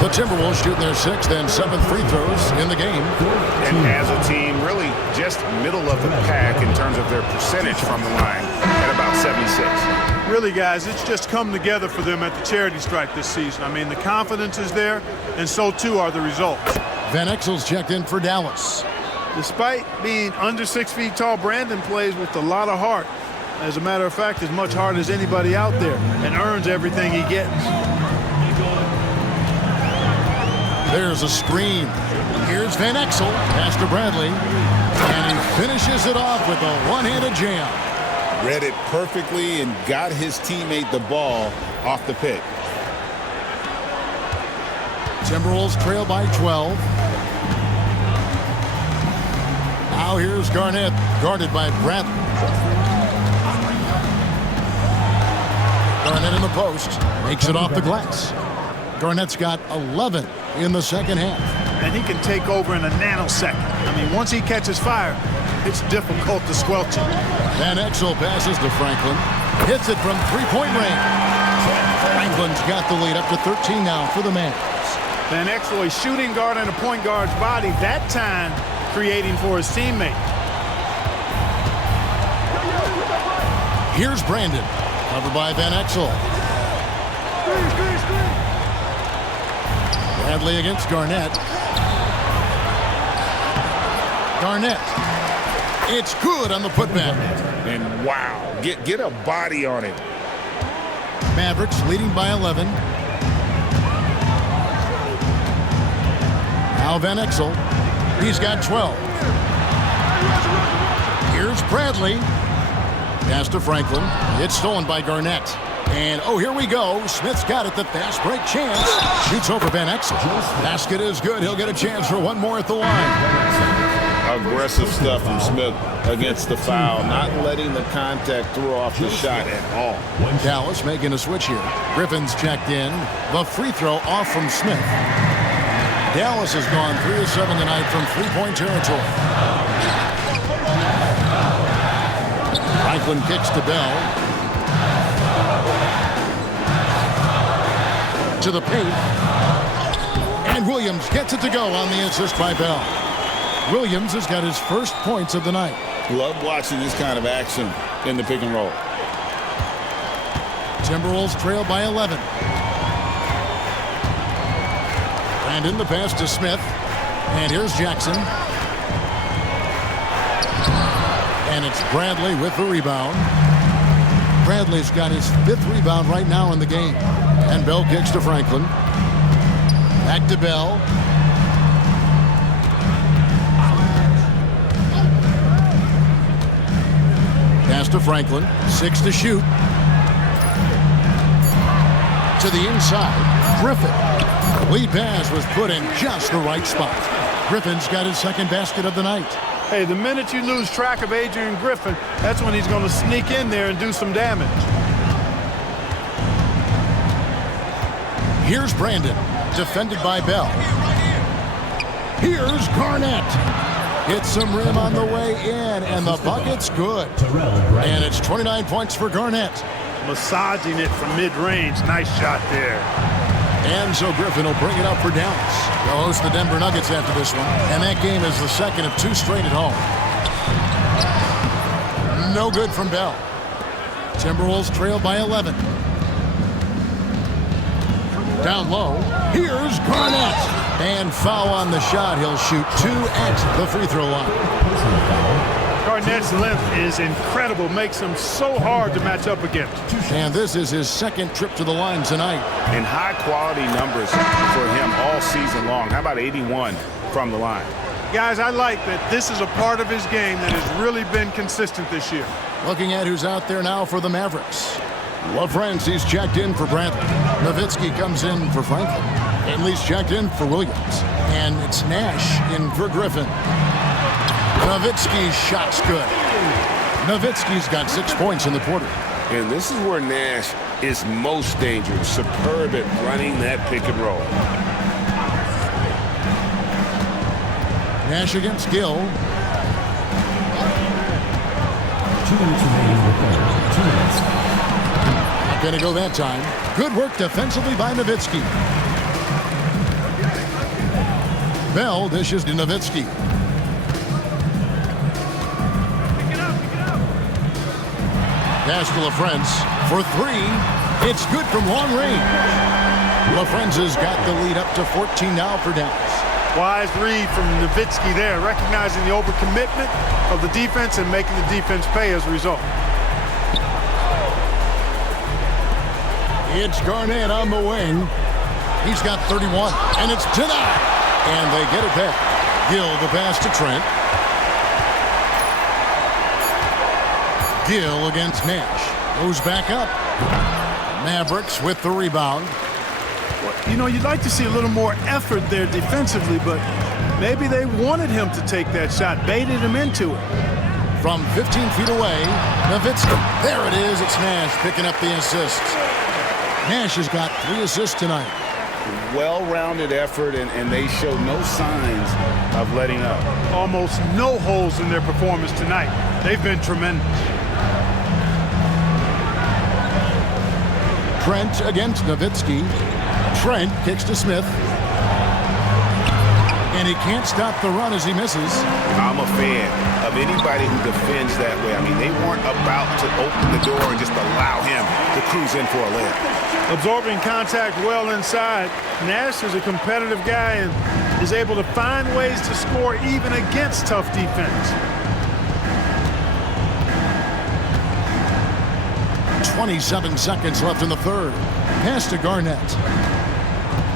The Timberwolves shoot their 6th and 7th free throws in the game. And as a team, really just middle of the pack in terms of their percentage from the line at about 76. Really, guys, it's just come together for them at the charity stripe this season. I mean, the confidence is there, and so too are the results. Van Exel's checked in for Dallas. Despite being under 6 feet tall, Brandon plays with a lot of heart. As a matter of fact, as much heart as anybody out there, and earns everything he gets. There's a screen. Here's Van Exel. Pass to Bradley. And he finishes it off with a one-handed jam. Read it perfectly and got his teammate the ball off the pick. Timberwolves trail by 12. Now here's Garnett, guarded by Bradley. Garnett in the post, makes it off the glass. Garnett's got 11 in the second half. And he can take over in a nanosecond. I mean, once he catches fire, it's difficult to squelch it. Van Exel passes to Franklin. Hits it from 3-point range. Franklin's got the lead up to 13 now for the Mavs. Van Exel, a shooting guard and a point guard's body, that time creating for his teammate. Here's Brandon, covered by Van Exel. Bradley against Garnett. Garnett. It's good on the putback. And wow, get a body on it. Mavericks leading by 11. Now Van Exel. He's got 12. Here's Bradley. Pass to Franklin. It's stolen by Garnett. And, oh, here we go. Smith's got it. The fast break chance. Shoots over Van Exel. Basket is good. He'll get a chance for one more at the line. Aggressive stuff from Smith against the foul. Not letting the contact throw off the shot at all. Dallas making a switch here. Griffin's checked in. The free throw off from Smith. Dallas has gone 3 of 7 tonight from three-point territory. Franklin kicks to Bell. To the paint. And Williams gets it to go on the assist by Bell. Williams has got his first points of the night. Love watching this kind of action in the pick and roll. Timberwolves trail by 11. Brandon, the pass to Smith. And here's Jackson. And it's Bradley with the rebound. Bradley's got his 5th rebound right now in the game. And Bell kicks to Franklin. Back to Bell. Pass to Franklin. 6 to shoot. To the inside. Griffin. The lead pass was put in just the right spot. Griffin's got his 2nd basket of the night. Hey, the minute you lose track of Adrian Griffin, that's when he's going to sneak in there and do some damage. Here's Brandon, defended by Bell. Here's Garnett. Hits some rim on the way in, and the bucket's good. And it's 29 points for Garnett. Massaging it from mid-range. Nice shot there. And so Griffin will bring it up for Dallas. They'll host the Denver Nuggets after this one, and that game is the 2nd of 2 straight at home. No good from Bell. Timberwolves trail by 11. Down low. Here's Garnett. And foul on the shot. He'll shoot 2 at the free throw line. Garnett's length is incredible. Makes him so hard to match up against. And this is his 2nd trip to the line tonight. And high-quality numbers for him all season long. How about 81 from the line? Guys, I like that this is a part of his game that has really been consistent this year. Looking at who's out there now for the Mavericks. LaFrance, he's checked in for Bradley. Nowitzki comes in for Franklin. Ainley's checked in for Williams. And it's Nash in for Griffin. Nowitzki's shot's good. Nowitzki's got 6 points in the quarter. And this is where Nash is most dangerous. Superb at running that pick and roll. Nash against Gill. 2 minutes remaining in the quarter. 2 minutes. Not going to go that time. Good work defensively by Nowitzki. Bell dishes to Nowitzki. Pass to LaFrance for 3. It's good from long range. LaFrance has got the lead up to 14 now for Dallas. Wise read from Nowitzki there, recognizing the overcommitment of the defense and making the defense pay as a result. It's Garnett on the wing. He's got 31, and it's denied. And they get it back. Gill the pass to Trent. Gill against Nash. Goes back up. Mavericks with the rebound. Well, you know, you'd like to see a little more effort there defensively, but maybe they wanted him to take that shot, baited him into it. From 15 feet away, Nowitzki. There it is. It's Nash picking up the assists. Nash has got 3 assists tonight. Well-rounded effort, and they show no signs of letting up. Almost no holes in their performance tonight. They've been tremendous. Trent against Nowitzki. Trent kicks to Smith. And he can't stop the run as he misses. I'm a fan of anybody who defends that way. I mean, they weren't about to open the door and just allow him to cruise in for a layup. Absorbing contact well inside. Nash is a competitive guy and is able to find ways to score even against tough defense. 27 seconds left in the third. Pass to Garnett.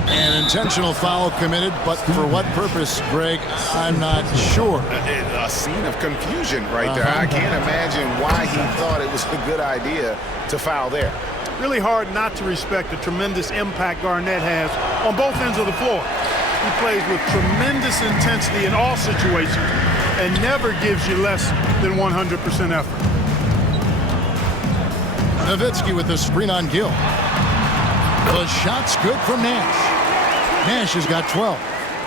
An intentional foul committed, but for what purpose, Greg, I'm not sure. A scene of confusion right there. I can't imagine why he thought it was a good idea to foul there. Really hard not to respect the tremendous impact Garnett has on both ends of the floor. He plays with tremendous intensity in all situations and never gives you less than 100% effort. Nowitzki with the screen on Gill. The shot's good from Nash. Nash has got 12.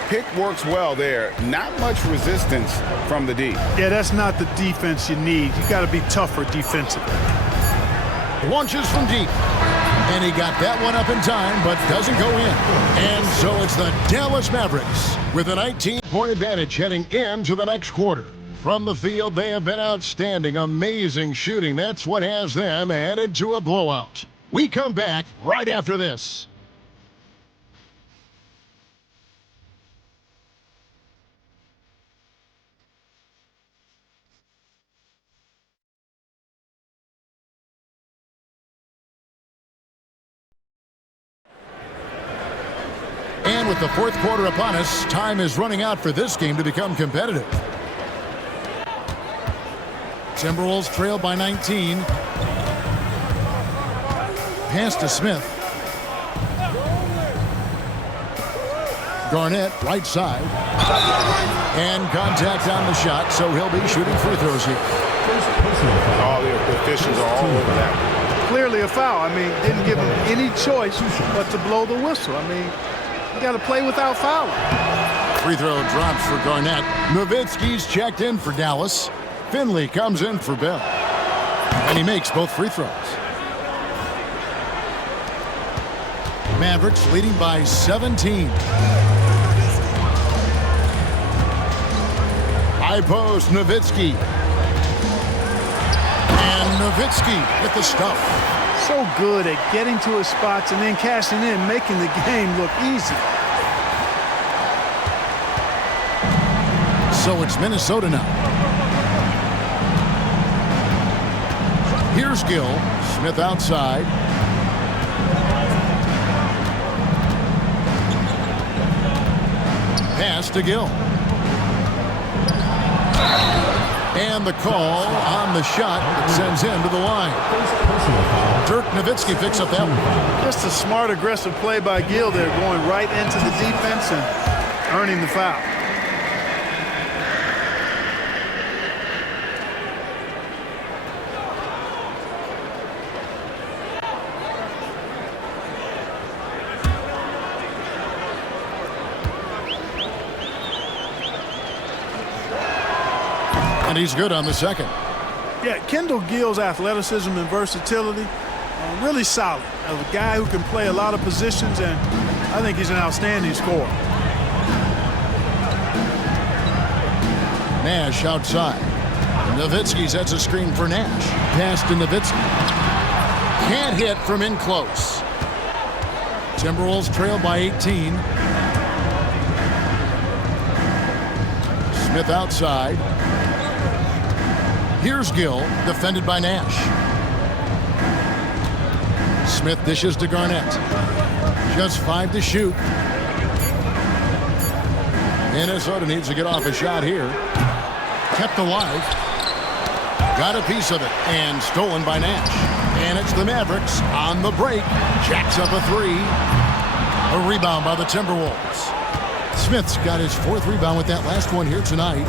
Pick works well there. Not much resistance from the D. Yeah, that's not the defense you need. You got to be tougher defensively. Launches from deep. And he got that one up in time, but doesn't go in. And so it's the Dallas Mavericks with a 19-point advantage heading into the next quarter. From the field, they have been outstanding. Amazing shooting. That's what has them headed to a blowout. We come back right after this. And with the fourth quarter upon us, time is running out for this game to become competitive. Timberwolves trail by 19. Pass to Smith. Garnett, right side. And contact on the shot, so he'll be shooting free throws here. All the officials are all over that. Clearly a foul. I mean, didn't give him any choice but to blow the whistle. I mean, you got to play without fouling. Free throw drops for Garnett. Nowitzki's checked in for Dallas. Finley comes in for Bill. And he makes both free throws. Mavericks leading by 17. High post, Nowitzki. And Nowitzki with the stuff. So good at getting to his spots and then cashing in, making the game look easy. So it's Minnesota now. Here's Gill. Smith outside. Pass to Gill. And the call on the shot that sends him to the line. Dirk Nowitzki picks up that one. Just a smart, aggressive play by Gill there, going right into the defense and earning the foul. And he's good on the second. Yeah, Kendall Gill's athleticism and versatility are really solid. As a guy who can play a lot of positions, and I think he's an outstanding scorer. Nash outside. Nowitzki sets a screen for Nash. Pass to Nowitzki. Can't hit from in close. Timberwolves trail by 18. Smith outside. Here's Gill, defended by Nash. Smith dishes to Garnett. Just 5 to shoot. Minnesota needs to get off a shot here. Kept alive. Got a piece of it, and stolen by Nash. And it's the Mavericks on the break. Jacks up a 3. A rebound by the Timberwolves. Smith's got his 4th rebound with that last one here tonight.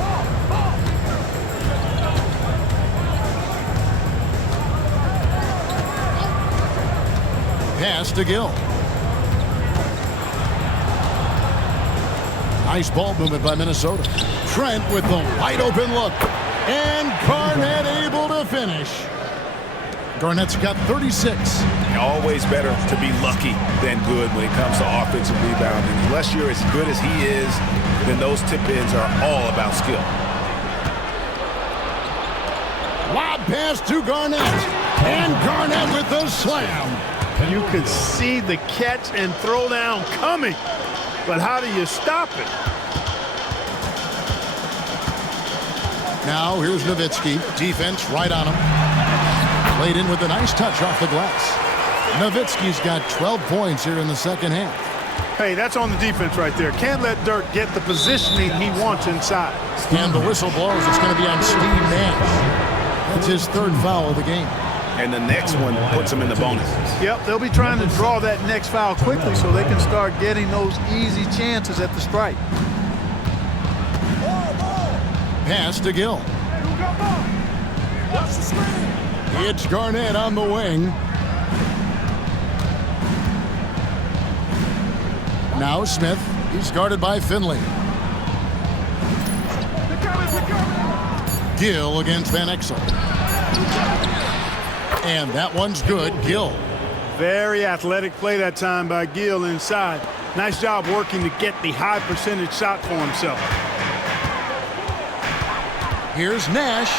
Pass to Gill. Nice ball movement by Minnesota. Trent with the wide open look. And Garnett able to finish. Garnett's got 36. Always better to be lucky than good when it comes to offensive rebounding. Unless you're as good as he is, then those tip-ins are all about skill. Lob pass to Garnett. And Garnett with the slam. You could see the catch and throw down coming. But how do you stop it? Now here's Nowitzki. Defense right on him. Played in with a nice touch off the glass. Nowitzki's got 12 points here in the second half. Hey, that's on the defense right there. Can't let Dirk get the positioning he wants inside. And the whistle blows. It's going to be on Steve Nash. That's his third foul of the game. And the next one puts him in the bonus. Yep, they'll be trying to draw that next foul quickly so they can start getting those easy chances at the stripe. Pass to Gill. It's Garnett on the wing. Now Smith. He's guarded by Finley. Gill against Van Exel. And that one's good. Gill. Very athletic play that time by Gill inside. Nice job working to get the high percentage shot for himself. Here's Nash.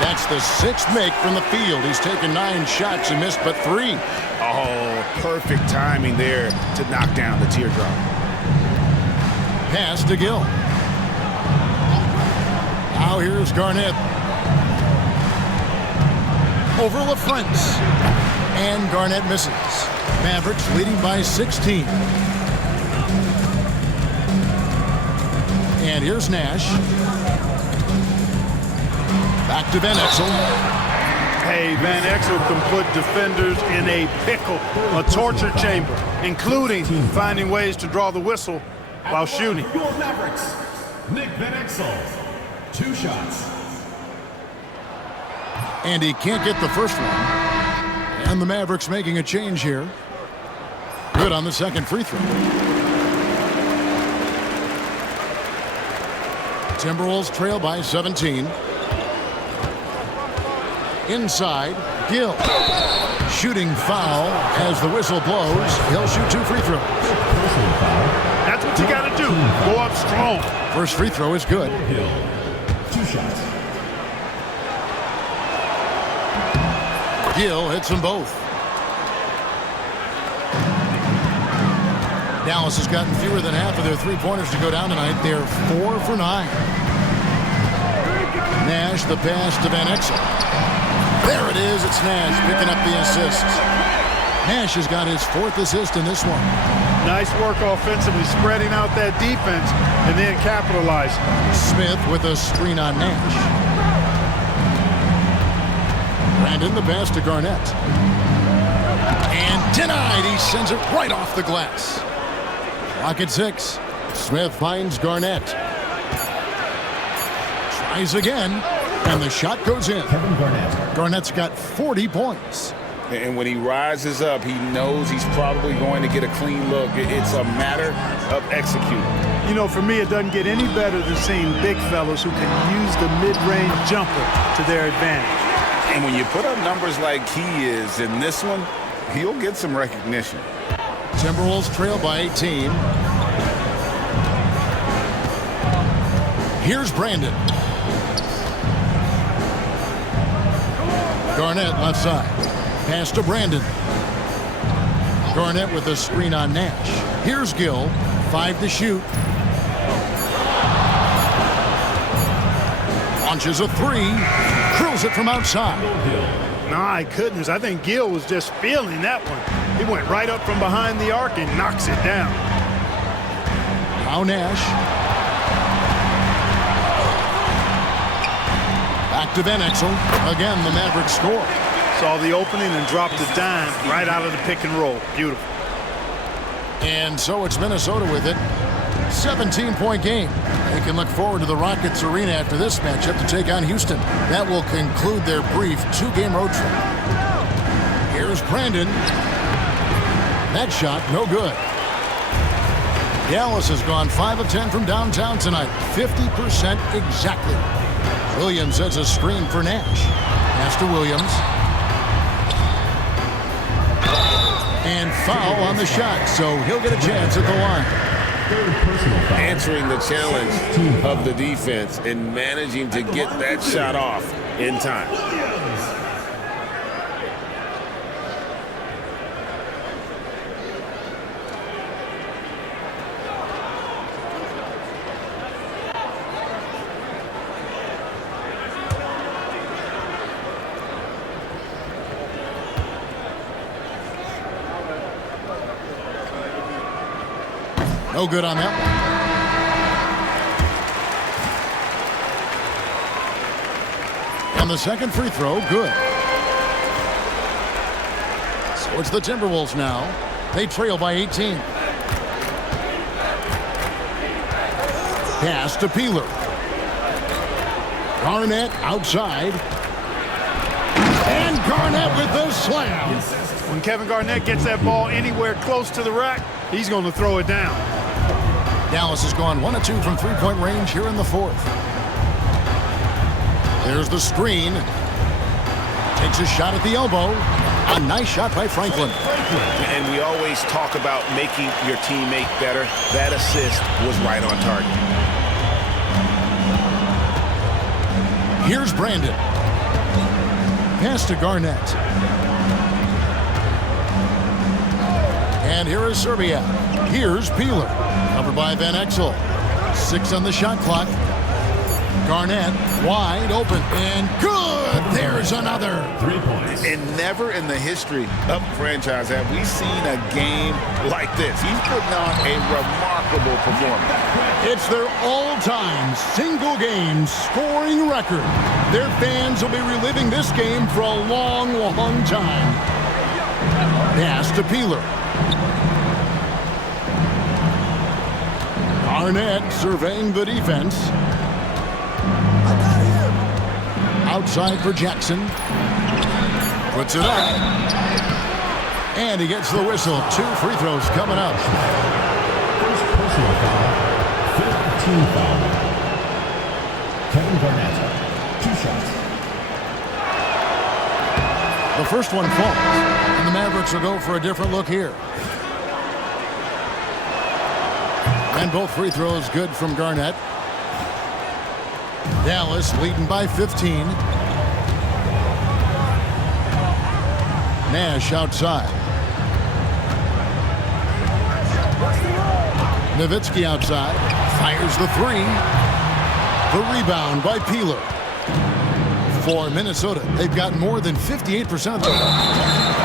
That's the sixth make from the field. He's taken 9 shots and missed but 3. Oh, perfect timing there to knock down the teardrop. Pass to Gill. Now here's Garnett. Over LaFrentz. And Garnett misses. Mavericks leading by 16. And here's Nash. Back to Van Exel. Hey, Van Exel can put defenders in a pickle, a torture chamber, including finding ways to draw the whistle while shooting. Your Mavericks, Nick Van Exel, 2 shots. And he can't get the first one. And the Mavericks making a change here. Good on the second free throw. Timberwolves trail by 17. Inside, Gill. Shooting foul as the whistle blows. He'll shoot 2 free throws. That's what you got to do. Go up strong. First free throw is good. Hill, 2 shots. Gill hits them both. Dallas has gotten fewer than half of their three-pointers to go down tonight. They're 4 for 9. Nash, the pass to Van Exel. There it is. It's Nash picking up the assist. Nash has got his 4th assist in this one. Nice work offensively, spreading out that defense and then capitalizing. Smith with a screen on Nash. Brandon the pass to Garnett. And denied. He sends it right off the glass. Clock at 6. Smith finds Garnett. Tries again. And the shot goes in. Kevin Garnett. Garnett's got 40 points. And when he rises up, he knows he's probably going to get a clean look. It's a matter of executing. You know, for me, it doesn't get any better than seeing big fellas who can use the mid-range jumper to their advantage. And when you put up numbers like he is in this one, he'll get some recognition. Timberwolves trail by 18. Here's Brandon. Garnett left side. Pass to Brandon. Garnett with a screen on Nash. Here's Gill. 5 to shoot. Launches a 3. Drills it from outside. My goodness, I think Gill was just feeling that one. He went right up from behind the arc and knocks it down. Now Nash. Back to Van Exel. Again, the Mavericks score. Saw the opening and dropped a dime right out of the pick and roll. Beautiful. And so it's Minnesota with it. 17-point game. They can look forward to the Rockets Arena after this matchup to take on Houston. That will conclude their brief 2-game road trip. Here's Brandon. That shot, no good. Dallas has gone 5 of 10 from downtown tonight. 50% exactly. Williams has a screen for Nash. Pass to Williams. And foul on the shot, so he'll get a chance at the line. Answering the challenge of the defense and managing to get that shot off in time. No good on that one. On the second free throw, good. So it's the Timberwolves now. They trail by 18. Pass to Peeler. Garnett outside. And Garnett with the slam. When Kevin Garnett gets that ball anywhere close to the rack, he's going to throw it down. Dallas has gone 1 of 2 from three-point range here in the fourth. There's the screen. Takes a shot at the elbow. A nice shot by Franklin. And we always talk about making your teammate better. That assist was right on target. Here's Brandon. Pass to Garnett. And here is Serbia. Here's Peeler. Covered by Van Exel. 6 on the shot clock. Garnett wide open. And good! There's another. 3 points. And never in the history of the franchise have we seen a game like this. He's putting on a remarkable performance. It's their all-time single-game scoring record. Their fans will be reliving this game for a long, long time. Pass to Peeler. Garnett surveying the defense. Outside for Jackson. Puts it up. And he gets the whistle. 2 free throws coming up. First personal foul. 5th team foul. Kevin Garnett. 2 shots. The first one falls. And the Mavericks will go for a different look here. And both free throws good from Garnett. Dallas leading by 15. Nash outside. Nowitzki outside. Fires the 3. The rebound by Peeler. For Minnesota, they've got more than 58% of the ball.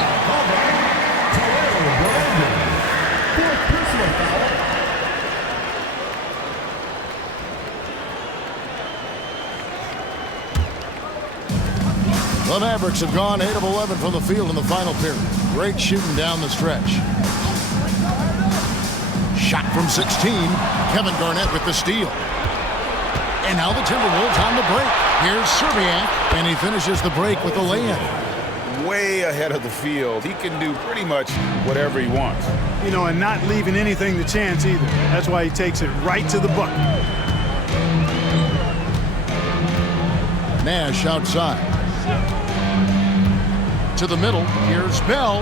The Mavericks have gone 8 of 11 from the field in the final period. Great shooting down the stretch. Shot from 16. Kevin Garnett with the steal. And now the Timberwolves on the break. Here's Serbiak, and he finishes the break with a lay-in. Way ahead of the field. He can do pretty much whatever he wants. You know, and not leaving anything to chance either. That's why he takes it right to the bucket. Nash outside. To the middle. Here's Bell.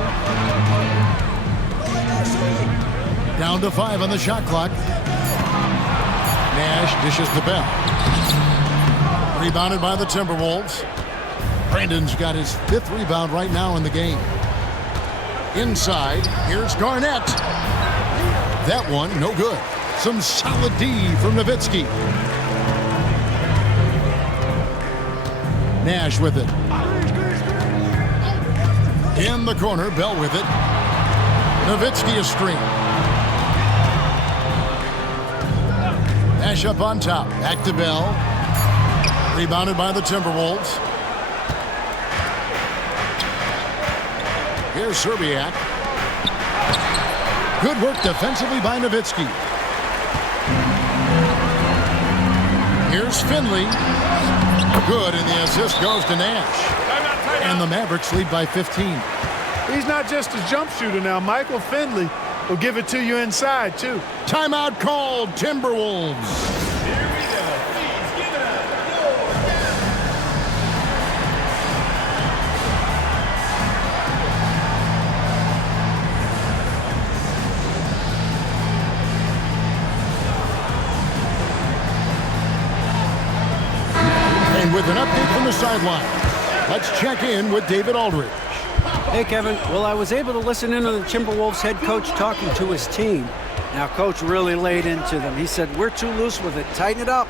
Down to 5 on the shot clock. Nash dishes to Bell. Rebounded by the Timberwolves. Brandon's got his 5th rebound right now in the game. Inside, here's Garnett. That one, no good. Some solid D from Nowitzki. Nash with it. In the corner, Bell with it. Nowitzki a screen. Nash up on top. Back to Bell. Rebounded by the Timberwolves. Here's Serbiak. Good work defensively by Nowitzki. Here's Finley. Good, and the assist goes to Nash. And the Mavericks lead by 15. He's not just a jump shooter now. Michael Finley will give it to you inside, too. Timeout called, Timberwolves. Here we go. Please give it up. And with an update from the sideline, let's check in with David Aldridge. Hey, Kevin. Well, I was able to listen in on the Timberwolves head coach talking to his team. Now, coach really laid into them. He said, we're too loose with it. Tighten it up.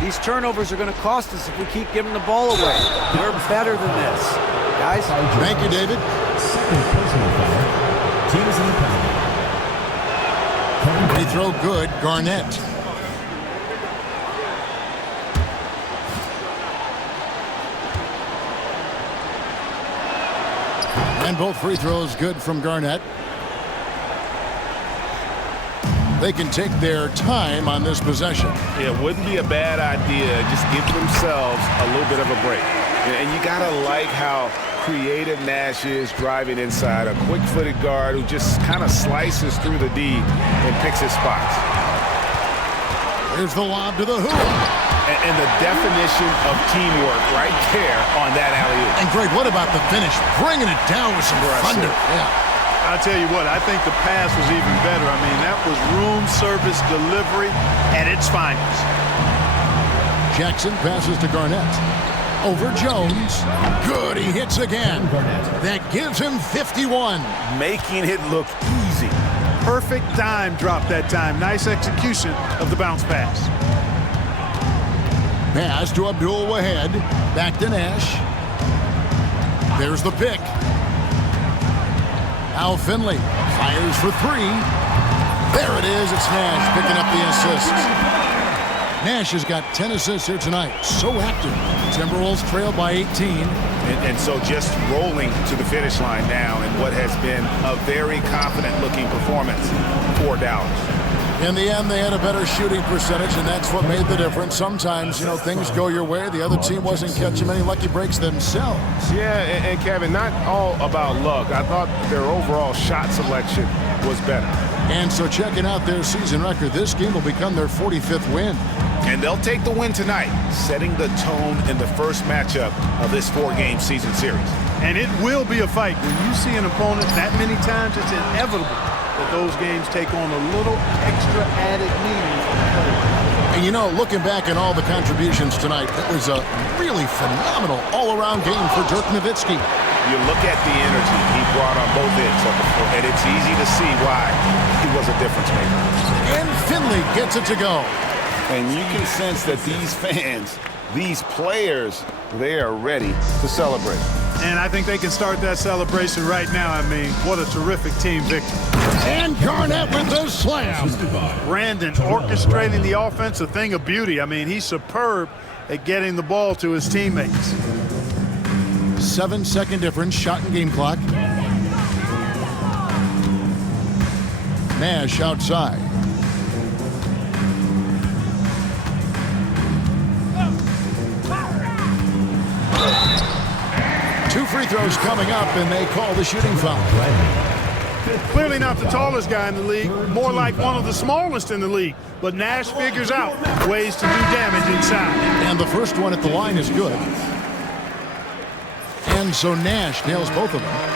These turnovers are going to cost us if we keep giving the ball away. We're better than this. Guys? Thank you, David. Second personal foul. Team is in the penalty. Free throw good, Garnett. And both free throws good from Garnett. They can take their time on this possession. Yeah, it wouldn't be a bad idea. Just give themselves a little bit of a break. And you got to like how creative Nash is driving inside. A quick-footed guard who just kind of slices through the D and picks his spots. Here's the lob to the hoop. And the definition of teamwork right there on that alley-oop. And Greg, what about the finish? Bringing it down with some thunder. Yeah. I'll tell you what, I think the pass was even better. I mean, that was room service delivery at its finest. Jackson passes to Garnett. Over Jones. Good, he hits again. That gives him 51. Making it look easy. Perfect dime drop that time. Nice execution of the bounce pass. Pass to Abdul Wahed. Back to Nash. There's the pick. Al Finley fires for three. There it is. It's Nash picking up the assist. Nash has got 10 assists here tonight. So active. Timberwolves trail by 18. And so just rolling to the finish line now in what has been a very confident-looking performance for Dallas. In the end, they had a better shooting percentage, and that's what made the difference. Sometimes, you know, things go your way. The other team wasn't catching many lucky breaks themselves. Yeah, and Kevin, not all about luck. I thought their overall shot selection was better. And so checking out their season record, this game will become their 45th win. And they'll take the win tonight, setting the tone in the first matchup of this 4-game season series. And it will be a fight. When you see an opponent that many times, it's inevitable that those games take on a little extra added meaning for the players. And you know, looking back at all the contributions tonight, it was a really phenomenal all-around game for Dirk Nowitzki. You look at the energy he brought on both ends of the floor, and it's easy to see why he was a difference maker. And Finley gets it to go. And you can sense that these fans, these players, they are ready to celebrate. And I think they can start that celebration right now. I mean, what a terrific team victory. And Garnett with the slam. Brandon orchestrating the offense, a thing of beauty. I mean, he's superb at getting the ball to his teammates. 7-second difference, shot and game clock. Nash outside. Two free throws coming up, and they call the shooting foul. Clearly not the tallest guy in the league, more like one of the smallest in the league. But Nash figures out ways to do damage inside. And the first one at the line is good. And so Nash nails both of them.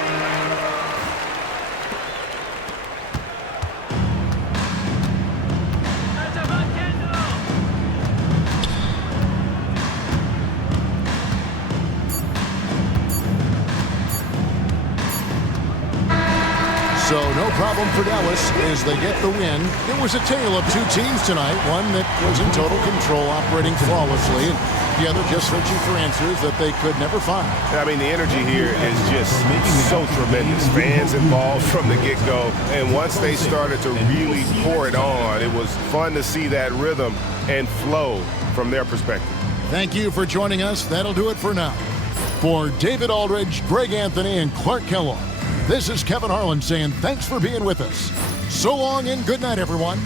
So no problem for Dallas as they get the win. It was a tale of two teams tonight. One that was in total control, operating flawlessly, and the other just searching for answers that they could never find. I mean, the energy here is just so tremendous. Fans involved from the get-go. And once they started to really pour it on, it was fun to see that rhythm and flow from their perspective. Thank you for joining us. That'll do it for now. For David Aldridge, Greg Anthony, and Clark Kellogg, this is Kevin Harlan saying thanks for being with us. So long and good night, everyone.